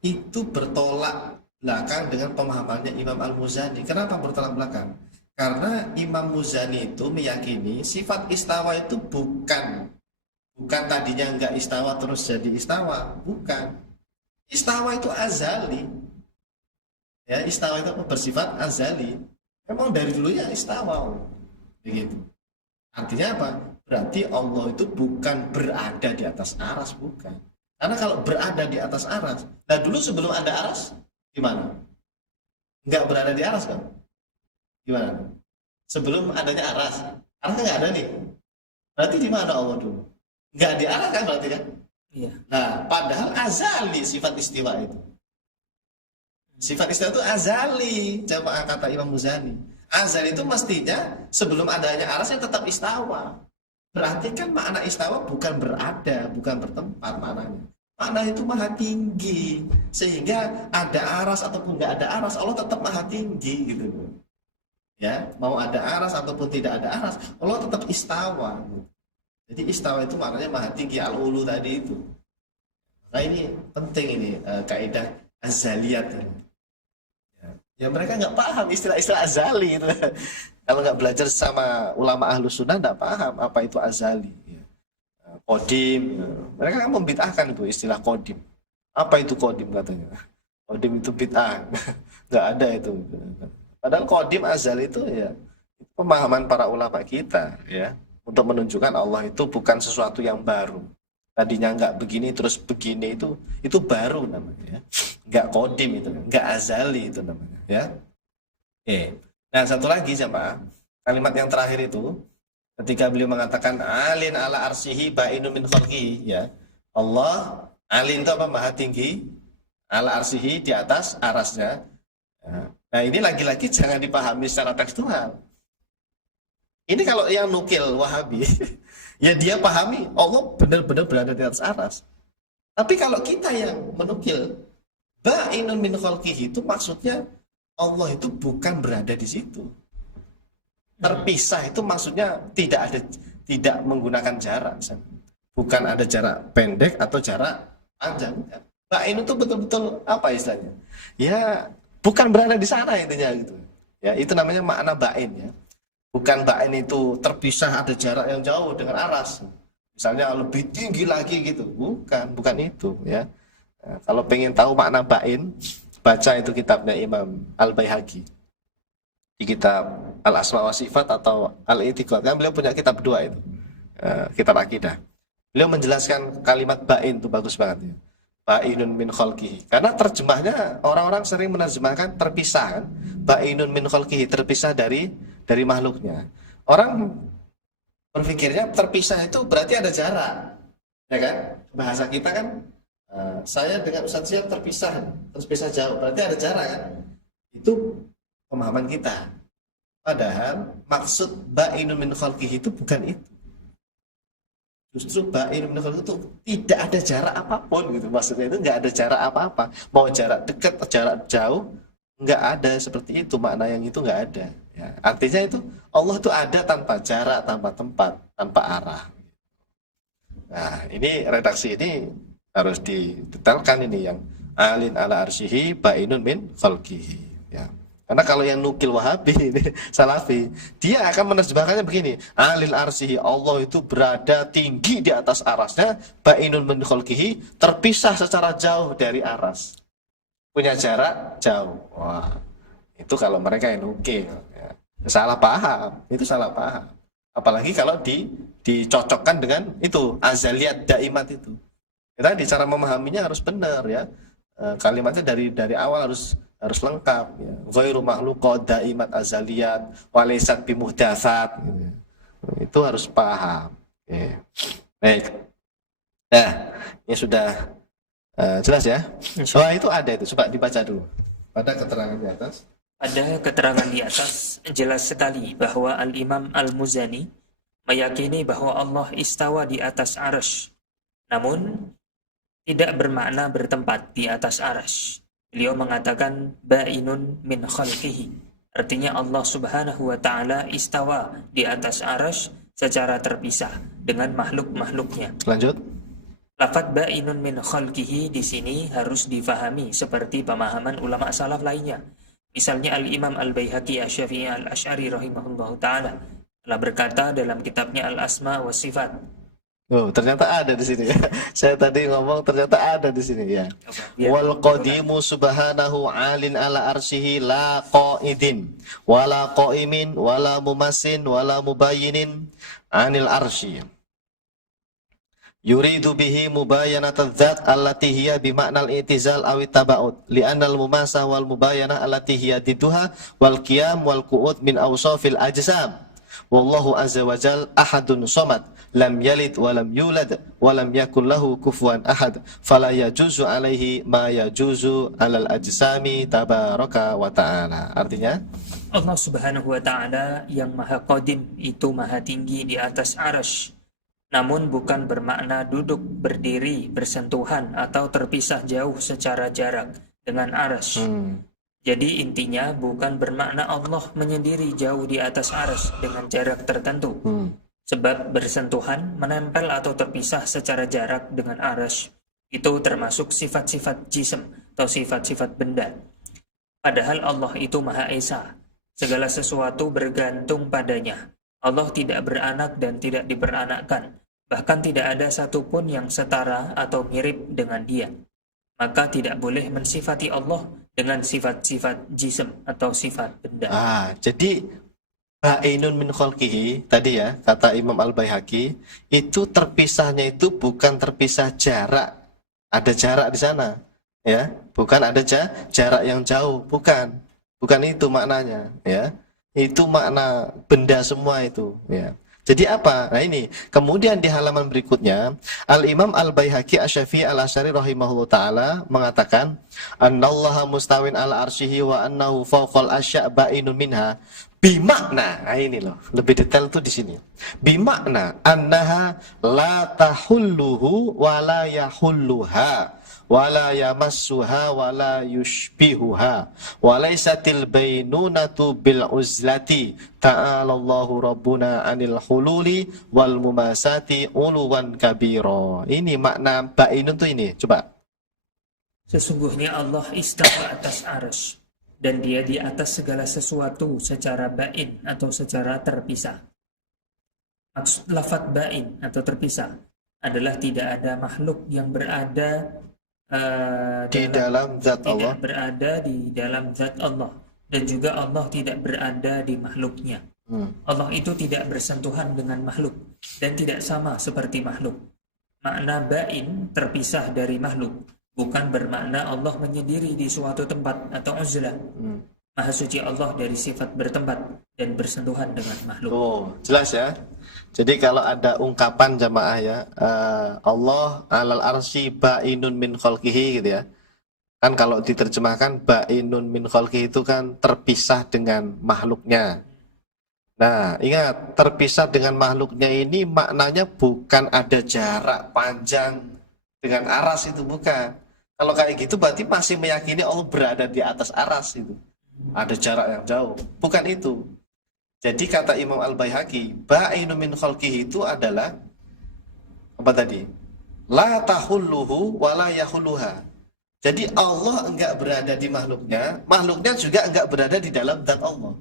itu bertolak belakang dengan pemahamannya Imam Al-Muzani. Kenapa bertolak belakang? Karena Imam Muzani itu meyakini sifat istawa itu bukan tadinya enggak istawa terus jadi istawa, bukan. Istawa itu azali. Ya, istawa itu bersifat azali. Memang dari dulunya istawa. Begitu. Artinya apa? Berarti Allah itu bukan berada di atas aras, bukan. Karena kalau berada di atas aras, nah dulu sebelum ada aras gimana? Enggak berada di aras kan? Gimana? Sebelum adanya aras nggak ada nih. Berarti di mana Allah dulu? Nggak di aras kan berarti kan? Iya. Nah, padahal azali sifat istiwa itu. Sifat istiwa itu azali, coba kata Imam Muzani. Azali itu mestinya sebelum adanya arasnya tetap istawa. Berarti kan makna istawa bukan berada, bukan bertempat maknanya. Makna itu maha tinggi, sehingga ada aras ataupun nggak ada aras, Allah tetap maha tinggi gitu. Ya, mau ada aras ataupun tidak ada aras, Allah tetap istawa. Jadi istawa itu maknanya maha tinggi, al-ulu tadi itu. Nah ini penting ini kaidah azaliyat. Ya mereka nggak paham istilah-istilah azali itu. Kalau nggak belajar sama ulama ahlu sunnah nggak paham apa itu azali. Kodim, mereka kan membid'ahkan itu istilah kodim. Apa itu kodim katanya? Kodim itu bid'ah, nggak ada itu. Padahal kodim azali itu ya pemahaman para ulama kita ya untuk menunjukkan Allah itu bukan sesuatu yang baru. Tadinya nggak begini terus begini itu baru namanya. Ya. Nggak kodim itu, nggak azali itu namanya. Ya. Nah satu lagi jamaah, kalimat yang terakhir itu ketika beliau mengatakan alin ala arsihi ba'inun min khalqihi, ya. Allah alin itu apa? Maha tinggi, ala arsihi di atas arasnya. Nah ini lagi-lagi jangan dipahami secara tekstual. Ini kalau yang nukil Wahabi ya dia pahami Allah benar-benar berada di atas aras. Tapi kalau kita yang menukil ba'inun min khalqihi itu maksudnya Allah itu bukan berada di situ. Terpisah itu maksudnya tidak menggunakan jarak. Bukan ada jarak pendek atau jarak panjang. Ba'in itu betul-betul apa istilahnya? Ya, bukan berada di sana intinya gitu. Ya, itu namanya makna ba'in ya. Bukan ba'in itu terpisah ada jarak yang jauh dengan aras. Misalnya lebih tinggi lagi gitu. Bukan itu ya. Nah, kalau pengen tahu makna ba'in, baca itu kitabnya Imam Al-Baihaqi di kitab Al-Asma wa Sifat atau Al-I'tiqad. Kan beliau punya kitab dua itu, kitab akidah. Beliau menjelaskan kalimat ba'in itu bagus banget ya. Ba'inun min khalqihi. Karena terjemahnya orang-orang sering menerjemahkan terpisah kan. Ba'inun min khalqihi, terpisah dari makhluknya. Orang Berpikirnya terpisah itu berarti ada jarak, ya kan? Bahasa kita kan, saya dengan Ustaz Siap terpisah jauh, berarti ada jarak kan? Itu pemahaman kita. Padahal maksud ba'inun min khalqihi itu bukan itu. Justru ba'inun min khalqihi itu tidak ada jarak apapun gitu. Maksudnya itu nggak ada jarak apa-apa. Mau jarak dekat, jarak jauh, nggak ada seperti itu. Makna yang itu nggak ada. Ya, artinya itu Allah itu ada tanpa jarak, tanpa tempat, tanpa arah. Nah, ini redaksi ini harus didetailkan ini yang alin ala arsyihi ba'inun min khalqihi. Ya. Karena kalau yang nukil Wahabi ini Salafi, dia akan menerjemahkannya begini: alil arsyihi, Allah itu berada tinggi di atas arasnya, ba'inun min khalqihi, terpisah secara jauh dari aras. Punya jarak jauh. Wah, itu kalau mereka yang nukil. Salah paham, itu salah paham. Apalagi kalau dicocokkan dengan itu azaliyat daimat itu. Kita di cara memahaminya harus benar ya. Kalimatnya dari awal harus lengkap ya. Ghairu makhluqat daimat azaliyat walaysat bimuhdatsat gitu. Itu harus paham. Ya. Baik. Nah, ini sudah jelas ya. Wah, itu ada itu. Coba dibaca dulu. Pada keterangan di atas. Pada keterangan di atas jelas sekali bahwa Al-Imam Al-Muzani meyakini bahwa Allah istawa di atas arsy, namun tidak bermakna bertempat di atas arsy. Beliau mengatakan ba'inun min khalqihi, artinya Allah Subhanahu wa taala istawa di atas arsy secara terpisah dengan makhluk-makhluknya. Lanjut. Lafaz ba'inun min khalqihi di sini harus difahami seperti pemahaman ulama salaf lainnya. Misalnya Al-Imam Al-Baihaqi Asy-Syafi'i Al-Asy'ari rahimahullah ta'ala telah berkata dalam kitabnya Al-Asma wa Sifat. Oh, ternyata ada di sini ya. Saya tadi ngomong ternyata ada di sini ya. Wal qadimu subhanahu 'alin ala arsyihi la qa'idin wala qa'imin wala mumassin wala mubayyinin 'anil arsy. Yuridu bihi mubayanat dzat allati hiya bi ma'nal i'tizal aw taba'ud li'anna al-mumasa wal mubayanah allati hiya diduha wal qiyam wal qu'ud min awsafil ajsam wallahu azza wa jal ahadun samad lam yalid wa lam yulad wa lam yakul lahu kufuwan ahad fala yajuzu alaihi ma yajuzu alal ajsami tabaraka wa ta'ala. Artinya Allah Subhanahu wa taala yang maha qadim itu maha tinggi di atas arsy, namun bukan bermakna duduk, berdiri, bersentuhan, atau terpisah jauh secara jarak dengan arsy. Jadi intinya bukan bermakna Allah menyendiri jauh di atas arsy dengan jarak tertentu. Sebab bersentuhan, menempel atau terpisah secara jarak dengan arsy itu termasuk sifat-sifat jism atau sifat-sifat benda. Padahal Allah itu Maha Esa. Segala sesuatu bergantung padanya. Allah tidak beranak dan tidak diperanakkan. Bahkan tidak ada satupun yang setara atau mirip dengan dia. Maka tidak boleh mensifati Allah dengan sifat-sifat jism atau sifat benda. Jadi ba'inun min khalqihi tadi ya, kata Imam Al-Baihaqi, itu terpisahnya itu bukan terpisah jarak. Ada jarak di sana, ya. Bukan ada jarak yang jauh, bukan. Bukan itu maknanya, ya. Itu makna benda semua itu, ya. Jadi apa? Nah ini, kemudian di halaman berikutnya Al-Imam Al-Baihaqi Asy-Syafi'i Al-Asy'ari rahimahullah ta'ala mengatakan annallaha mustawin ala arsyihi wa annahu fawqal asya' ba'inun minha bimakna. Nah ini loh, lebih detail tuh di sini. Bimakna annaha la tahulluhu wa la yahulluha wala yamassuha wala yushbihuha walaysatil bainunatu bil uzlati ta'ala Allahu rabbuna anil hululi wal mumasati uluwan kabira. Ini makna ba'inun tuh ini, coba. Sesungguhnya Allah istawa atas arsy dan dia di atas segala sesuatu secara ba'in atau secara terpisah. Maksud lafaz ba'in atau terpisah adalah tidak ada makhluk yang berada di dalam zat Allah, tidak berada di dalam zat Allah, dan juga Allah tidak berada di makhluknya. Allah itu tidak bersentuhan dengan makhluk dan tidak sama seperti makhluk. Makna ba'in terpisah dari makhluk bukan bermakna Allah menyendiri di suatu tempat atau uzlah. Maha suci Allah dari sifat bertempat dan bersentuhan dengan makhluk. Oh, jelas ya. Jadi kalau ada ungkapan jamaah ya, Allah alal arsy ba'inun min khalqihi gitu ya. Kan kalau diterjemahkan ba'inun min khalqihi itu kan terpisah dengan makhluknya. Nah, ingat, terpisah dengan makhluknya ini maknanya bukan ada jarak panjang dengan aras, itu bukan. Kalau kayak gitu berarti masih meyakini Allah berada di atas aras itu. Ada jarak yang jauh. Bukan itu. Jadi kata Imam Al-Baihaqi, ba'inu min khalqihi itu adalah apa tadi? La tahulluhu wa la yahulluha. Jadi Allah enggak berada di makhluknya, makhluknya juga enggak berada di dalam zat Allah.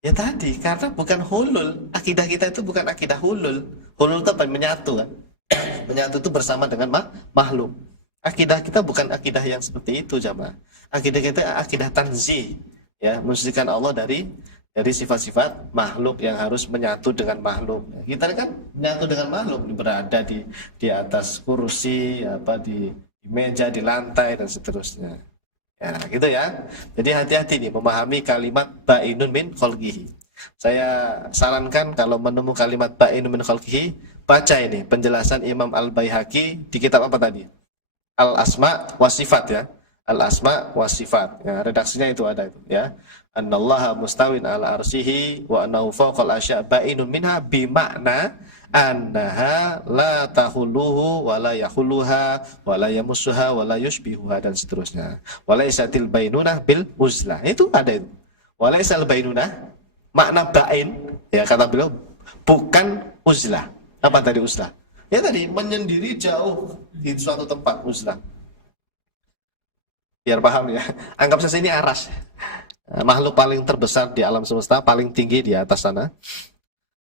Ya tadi, karena bukan hulul. Akidah kita itu bukan akidah hulul. Hulul itu apa? Menyatu kan? Menyatu itu bersama dengan makhluk. Akidah kita bukan akidah yang seperti itu, jamaah. Akidah kita akidah tanzih, ya, mensucikan Allah dari sifat-sifat makhluk yang harus menyatu dengan makhluk. Kita kan menyatu dengan makhluk, berada di atas kursi, apa di meja, di lantai dan seterusnya. Ya, gitu ya. Jadi hati-hati nih memahami kalimat ba'inun min khalqihi. Saya sarankan kalau menemu kalimat ba'inun min khalqihi, baca ini penjelasan Imam Al-Baihaqi di kitab apa tadi? Al-Asma wa Sifat ya. Al-Asma wa Sifat. Ya, redaksinya itu ada itu ya. Annallaha mustawin ala arsyihi wa annahu fawqal asya' ba'inun minha bimakna annaha la tahulluhu wa la yahulluha wa la yamussuha wa la yushbihuha dan seterusnya. Wa laisatil bainunah bil uzlah. Itu ada itu. Wa laisal bainunah makna ba'in ya kata beliau bukan uzlah. Apa tadi uzlah? Ya tadi menyendiri jauh di suatu tempat, uzlah. Biar paham ya. Anggap saja ini aras. Makhluk paling terbesar di alam semesta, paling tinggi di atas sana.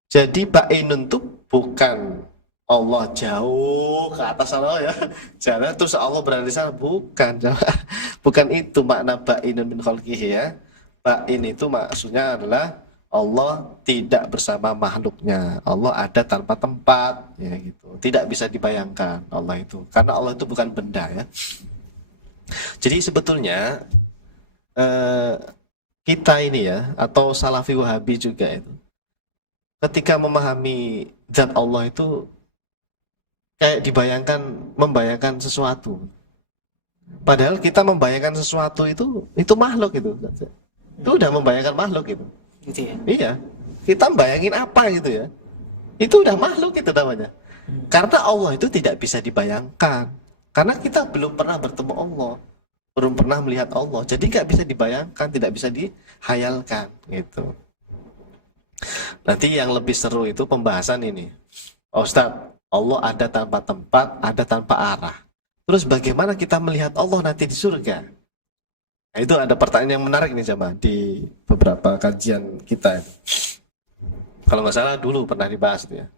Jadi ba'inun itu bukan Allah jauh ke atas sana ya. Jangan terus Allah berada di sana, bukan. Bukan itu makna ba'inun min khalqihi ya. Ba'in itu maksudnya adalah Allah tidak bersama makhluknya. Allah ada tanpa tempat ya gitu. Tidak bisa dibayangkan Allah itu. Karena Allah itu bukan benda ya. Jadi sebetulnya kita ini ya, atau Salafi Wahabi juga itu, ketika memahami zat Allah itu kayak membayangkan sesuatu. Padahal kita membayangkan sesuatu itu makhluk itu. Itu udah membayangkan makhluk itu. Gitu ya. Iya. Kita bayangin apa gitu ya. Itu udah makhluk itu namanya. Karena Allah itu tidak bisa dibayangkan. Karena kita belum pernah bertemu Allah, belum pernah melihat Allah. Jadi nggak bisa dibayangkan, tidak bisa dihayalkan gitu. Nanti yang lebih seru itu pembahasan ini. Oh, Ustadz, Allah ada tanpa tempat, ada tanpa arah. Terus bagaimana kita melihat Allah nanti di surga? Nah, itu ada pertanyaan yang menarik nih sama di beberapa kajian kita. Kalau nggak salah dulu pernah dibahas itu ya.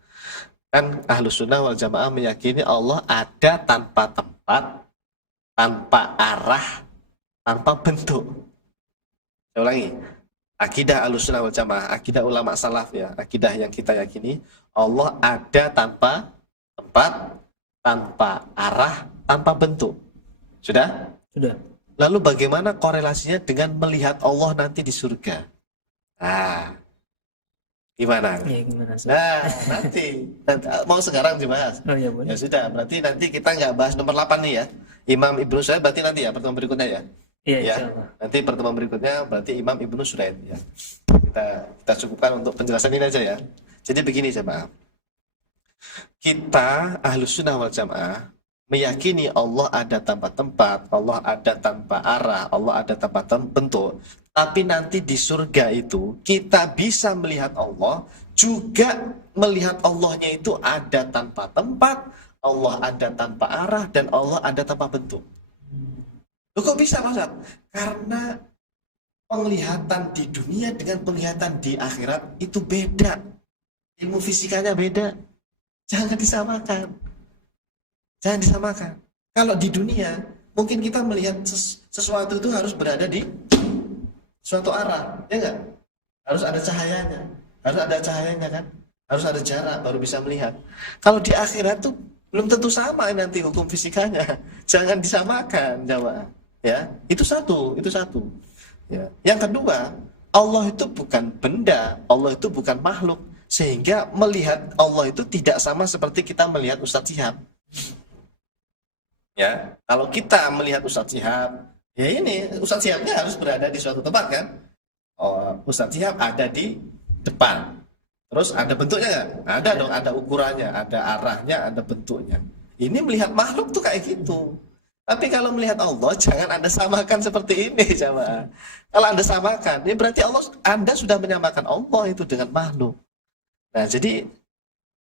Kan Ahlus Sunnah wal Jamaah meyakini Allah ada tanpa tempat, tanpa arah, tanpa bentuk. Saya ulangi. Akidah Ahlus Sunnah wal Jamaah, akidah ulama salaf ya, akidah yang kita yakini Allah ada tanpa tempat, tanpa arah, tanpa bentuk. Sudah? Sudah. Lalu bagaimana korelasinya dengan melihat Allah nanti di surga? Nah, gimana? Ya, gimana? Nah, nanti mau sekarang dibahas. Oh ya, boleh. Ya sudah, berarti nanti kita nggak bahas nomor 8 nih ya. Imam Ibnu Suraid berarti nanti ya pertemuan berikutnya ya. Iya, Ya, insyaallah. nanti pertemuan berikutnya berarti Imam Ibnu Suraid ya. Kita cukupkan untuk penjelasan ini aja ya. Jadi begini jemaah. Kita Ahlus Sunnah wal Jamaah meyakini Allah ada tanpa tempat, Allah ada tanpa arah, Allah ada tanpa bentuk. Tapi nanti di surga itu kita bisa melihat Allah, juga melihat Allahnya itu ada tanpa tempat, Allah ada tanpa arah, dan Allah ada tanpa bentuk. Loh, kok bisa Mas? Karena penglihatan di dunia dengan penglihatan di akhirat itu beda. Ilmu fisikanya beda. Jangan disamakan. Jangan disamakan. Kalau di dunia, mungkin kita melihat sesuatu itu harus berada di suatu arah, ya enggak? Harus ada cahayanya. Kan? Harus ada jarak baru bisa melihat. Kalau di akhirat tuh belum tentu sama nanti hukum fisikanya. Jangan disamakan, jamaah. Ya, itu satu. Ya. Yang kedua, Allah itu bukan benda, Allah itu bukan makhluk. Sehingga melihat Allah itu tidak sama seperti kita melihat Ustadz Syihab. Ya, kalau kita melihat Ustadz Syihab, ya ini Ustadz Syihabnya harus berada di suatu tempat kan? Oh, Ustadz Syihab ada di depan. Terus ada bentuknya nggak? Ada dong, ada ukurannya, ada arahnya, ada bentuknya. Ini melihat makhluk tuh kayak gitu. Tapi kalau melihat Allah, jangan Anda samakan seperti ini, jamaah. Kalau Anda samakan, ini berarti Anda sudah menyamakan Allah itu dengan makhluk. Nah, jadi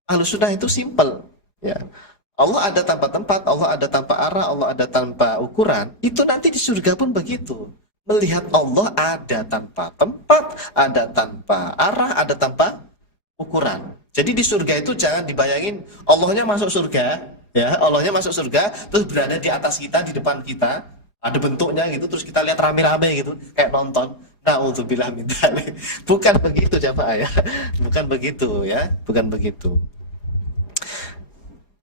Ahlussunnah itu simple, ya. Allah ada tanpa tempat, Allah ada tanpa arah, Allah ada tanpa ukuran. Itu nanti di surga pun begitu. Melihat Allah ada tanpa tempat, ada tanpa arah, ada tanpa ukuran. Jadi di surga itu jangan dibayangin Allahnya masuk surga, ya, Allahnya masuk surga, terus berada di atas kita, di depan kita, ada bentuknya gitu, terus kita lihat rame-rame gitu, kayak nonton. Na'udzubillah min dzalik. Bukan begitu jamaah ya. Bukan begitu ya, bukan begitu.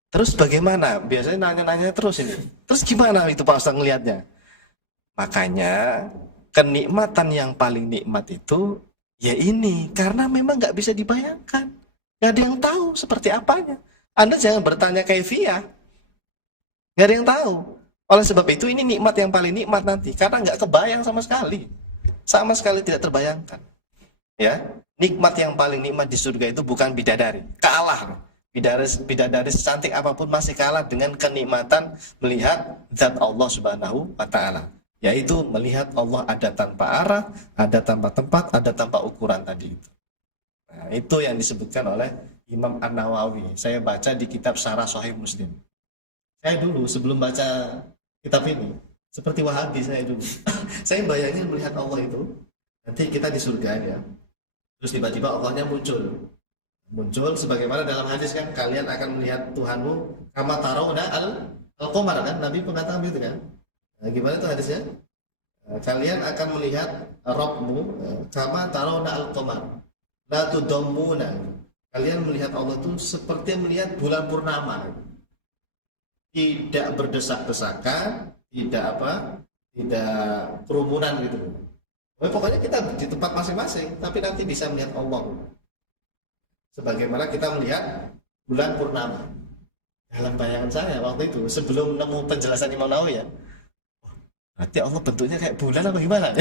Terus bagaimana? Biasanya nanya-nanya terus ini. Terus gimana itu Pak Ustaz ngelihatnya? Makanya kenikmatan yang paling nikmat itu ya ini, karena memang nggak bisa dibayangkan, nggak ada yang tahu seperti apanya. Anda jangan bertanya kaifiyah, nggak ada yang tahu. Oleh sebab itu ini nikmat yang paling nikmat nanti, karena nggak kebayang sama sekali tidak terbayangkan. Ya, nikmat yang paling nikmat di surga itu bukan bidadari, kalah. Bidadari secantik apapun masih kalah dengan kenikmatan melihat zat Allah Subhanahu wa Ta'ala, yaitu melihat Allah ada tanpa arah, ada tanpa tempat, ada tanpa ukuran tadi itu. Nah, itu yang disebutkan oleh Imam An-Nawawi. Saya baca di kitab Syarah Sahih Muslim. Saya dulu sebelum baca kitab ini seperti Wahabi saya dulu. Saya bayangin melihat Allah itu nanti kita di surga ya. Terus tiba-tiba Allahnya muncul sebagaimana dalam hadis kan, kalian akan melihat Tuhanmu kama tarawna al-qamar kan, Nabi mengatakan begitu kan. Nah, gimana itu hadisnya? Kalian akan melihat Rabbmu kama tarawna al-qamar la tudammuna. Kalian melihat Allah itu seperti melihat bulan purnama. Tidak berdesak-desakan, tidak kerumunan gitu. Pokoknya kita di tempat masing-masing, tapi nanti bisa melihat Allah. Sebagaimana kita melihat bulan purnama. Dalam bayangan saya waktu itu, sebelum nemu penjelasan Imam Nawawi ya, berarti Allah bentuknya kayak bulan apa gimana?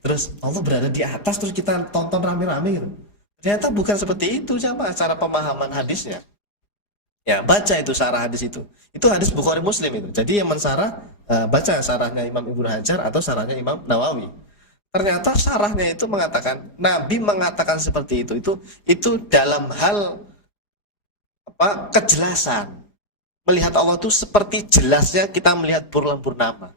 Terus Allah berada di atas, terus kita tonton rame-rame gitu. Ternyata bukan seperti itu cara pemahaman hadisnya. Ya, baca itu syarah hadis itu. Itu hadis Bukhari Muslim itu. Jadi yang mensarah, baca syarahnya Imam Ibnu Hajar atau syarahnya Imam Nawawi. Ternyata syarahnya itu mengatakan, Nabi mengatakan seperti itu dalam hal kejelasan. Melihat Allah itu seperti jelasnya kita melihat bulan purnama.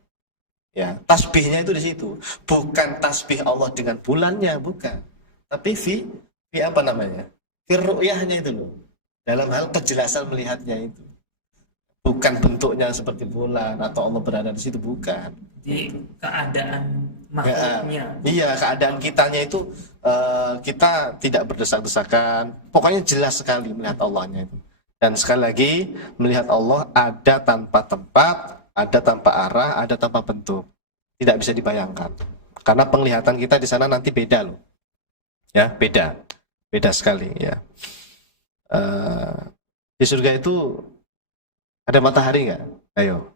Ya, tasbihnya itu di situ. Bukan tasbih Allah dengan bulannya, bukan. Tapi fi apa namanya? Fi ru'yahnya itu loh. Dalam hal kejelasan melihatnya itu. Bukan bentuknya seperti bulan atau Allah berada di situ, bukan. Di keadaan makhluknya. Iya, keadaan kitanya itu kita tidak berdesak-desakan. Pokoknya jelas sekali melihat Allahnya itu. Dan sekali lagi, melihat Allah ada tanpa tempat, ada tanpa arah, ada tanpa bentuk. Tidak bisa dibayangkan. Karena penglihatan kita di sana nanti beda loh. Ya, beda. Beda sekali ya. Di surga itu ada matahari nggak? Ayo.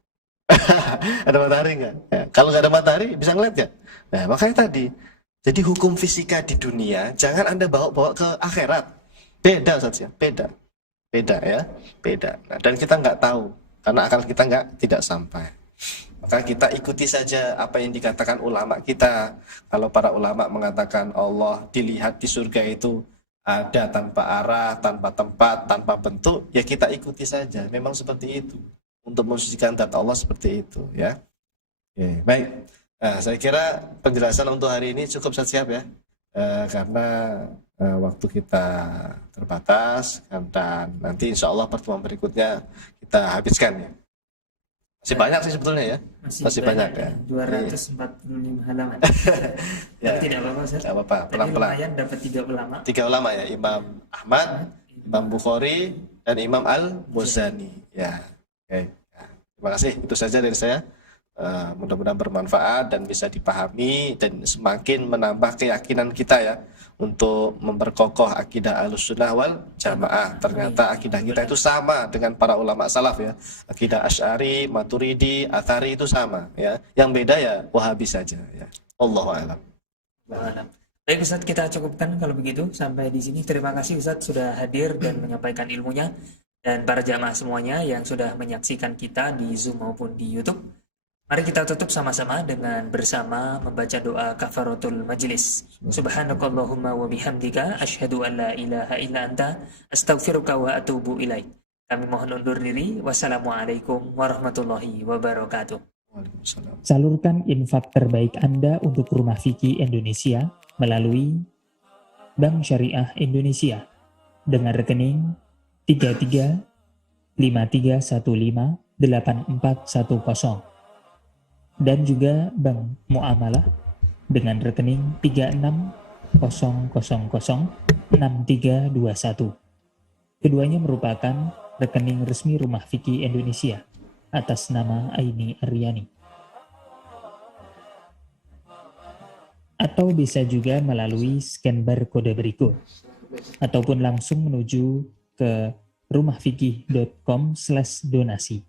Ada matahari nggak? Ya, kalau nggak ada matahari bisa ngeliat nggak? Nah, makanya tadi, jadi hukum fisika di dunia jangan Anda bawa ke akhirat. Beda saja, beda ya, beda. Nah, dan kita nggak tahu karena akal kita tidak sampai. Maka kita ikuti saja apa yang dikatakan ulama kita. Kalau para ulama mengatakan Allah dilihat di surga itu ada tanpa arah, tanpa tempat, tanpa bentuk, ya kita ikuti saja. Memang seperti itu. Untuk mensucikan zat Allah seperti itu, ya. Oke, baik. Nah, saya kira penjelasan untuk hari ini cukup siap ya, karena waktu kita terbatas, dan nanti insya Allah pertemuan berikutnya kita habiskan ya. Masih banyak sih sebetulnya ya. Masih banyak ya. 245 halaman. Ya. Tapi tidak apa-apa, Ustaz. Tidak apa-apa, pelan-pelan. Lumayan dapat 3 ulama. 3 ulama ya, Imam Ahmad, Imam Bukhari, dan Imam Al-Muzani. Ya. Oke. Ya. Terima kasih. Itu saja dari saya. Mudah-mudahan bermanfaat dan bisa dipahami dan semakin menambah keyakinan kita ya untuk memperkokoh akidah Ahlussunnah wal Jamaah. Ternyata akidah kita itu sama dengan para ulama salaf ya. Akidah Asy'ari, Maturidi, Atsari itu sama ya. Yang beda ya Wahabi saja ya. Allahu a'lam. Baik Ustadz, kita cukupkan kalau begitu sampai di sini. Terima kasih Ustadz sudah hadir dan menyampaikan ilmunya, dan para jamaah semuanya yang sudah menyaksikan kita di Zoom maupun di YouTube. Mari kita tutup sama-sama dengan bersama membaca doa kafaratul majlis. Subhanakallahumma wa bihamdika asyhadu an la ilaha illa anta astaghfiruka wa atubu ilaik. Kami mohon undur diri. Wassalamualaikum warahmatullahi wabarakatuh. Waalaikumsalam. Salurkan infak terbaik Anda untuk Rumah Fikih Indonesia melalui Bank Syariah Indonesia dengan rekening 3353158410 dan juga Bank Muamalah dengan rekening 36006321. Keduanya merupakan rekening resmi Rumah Fikih Indonesia atas nama Aini Aryani. Atau bisa juga melalui scan barcode berikut, ataupun langsung menuju ke rumahfikih.com/donasi.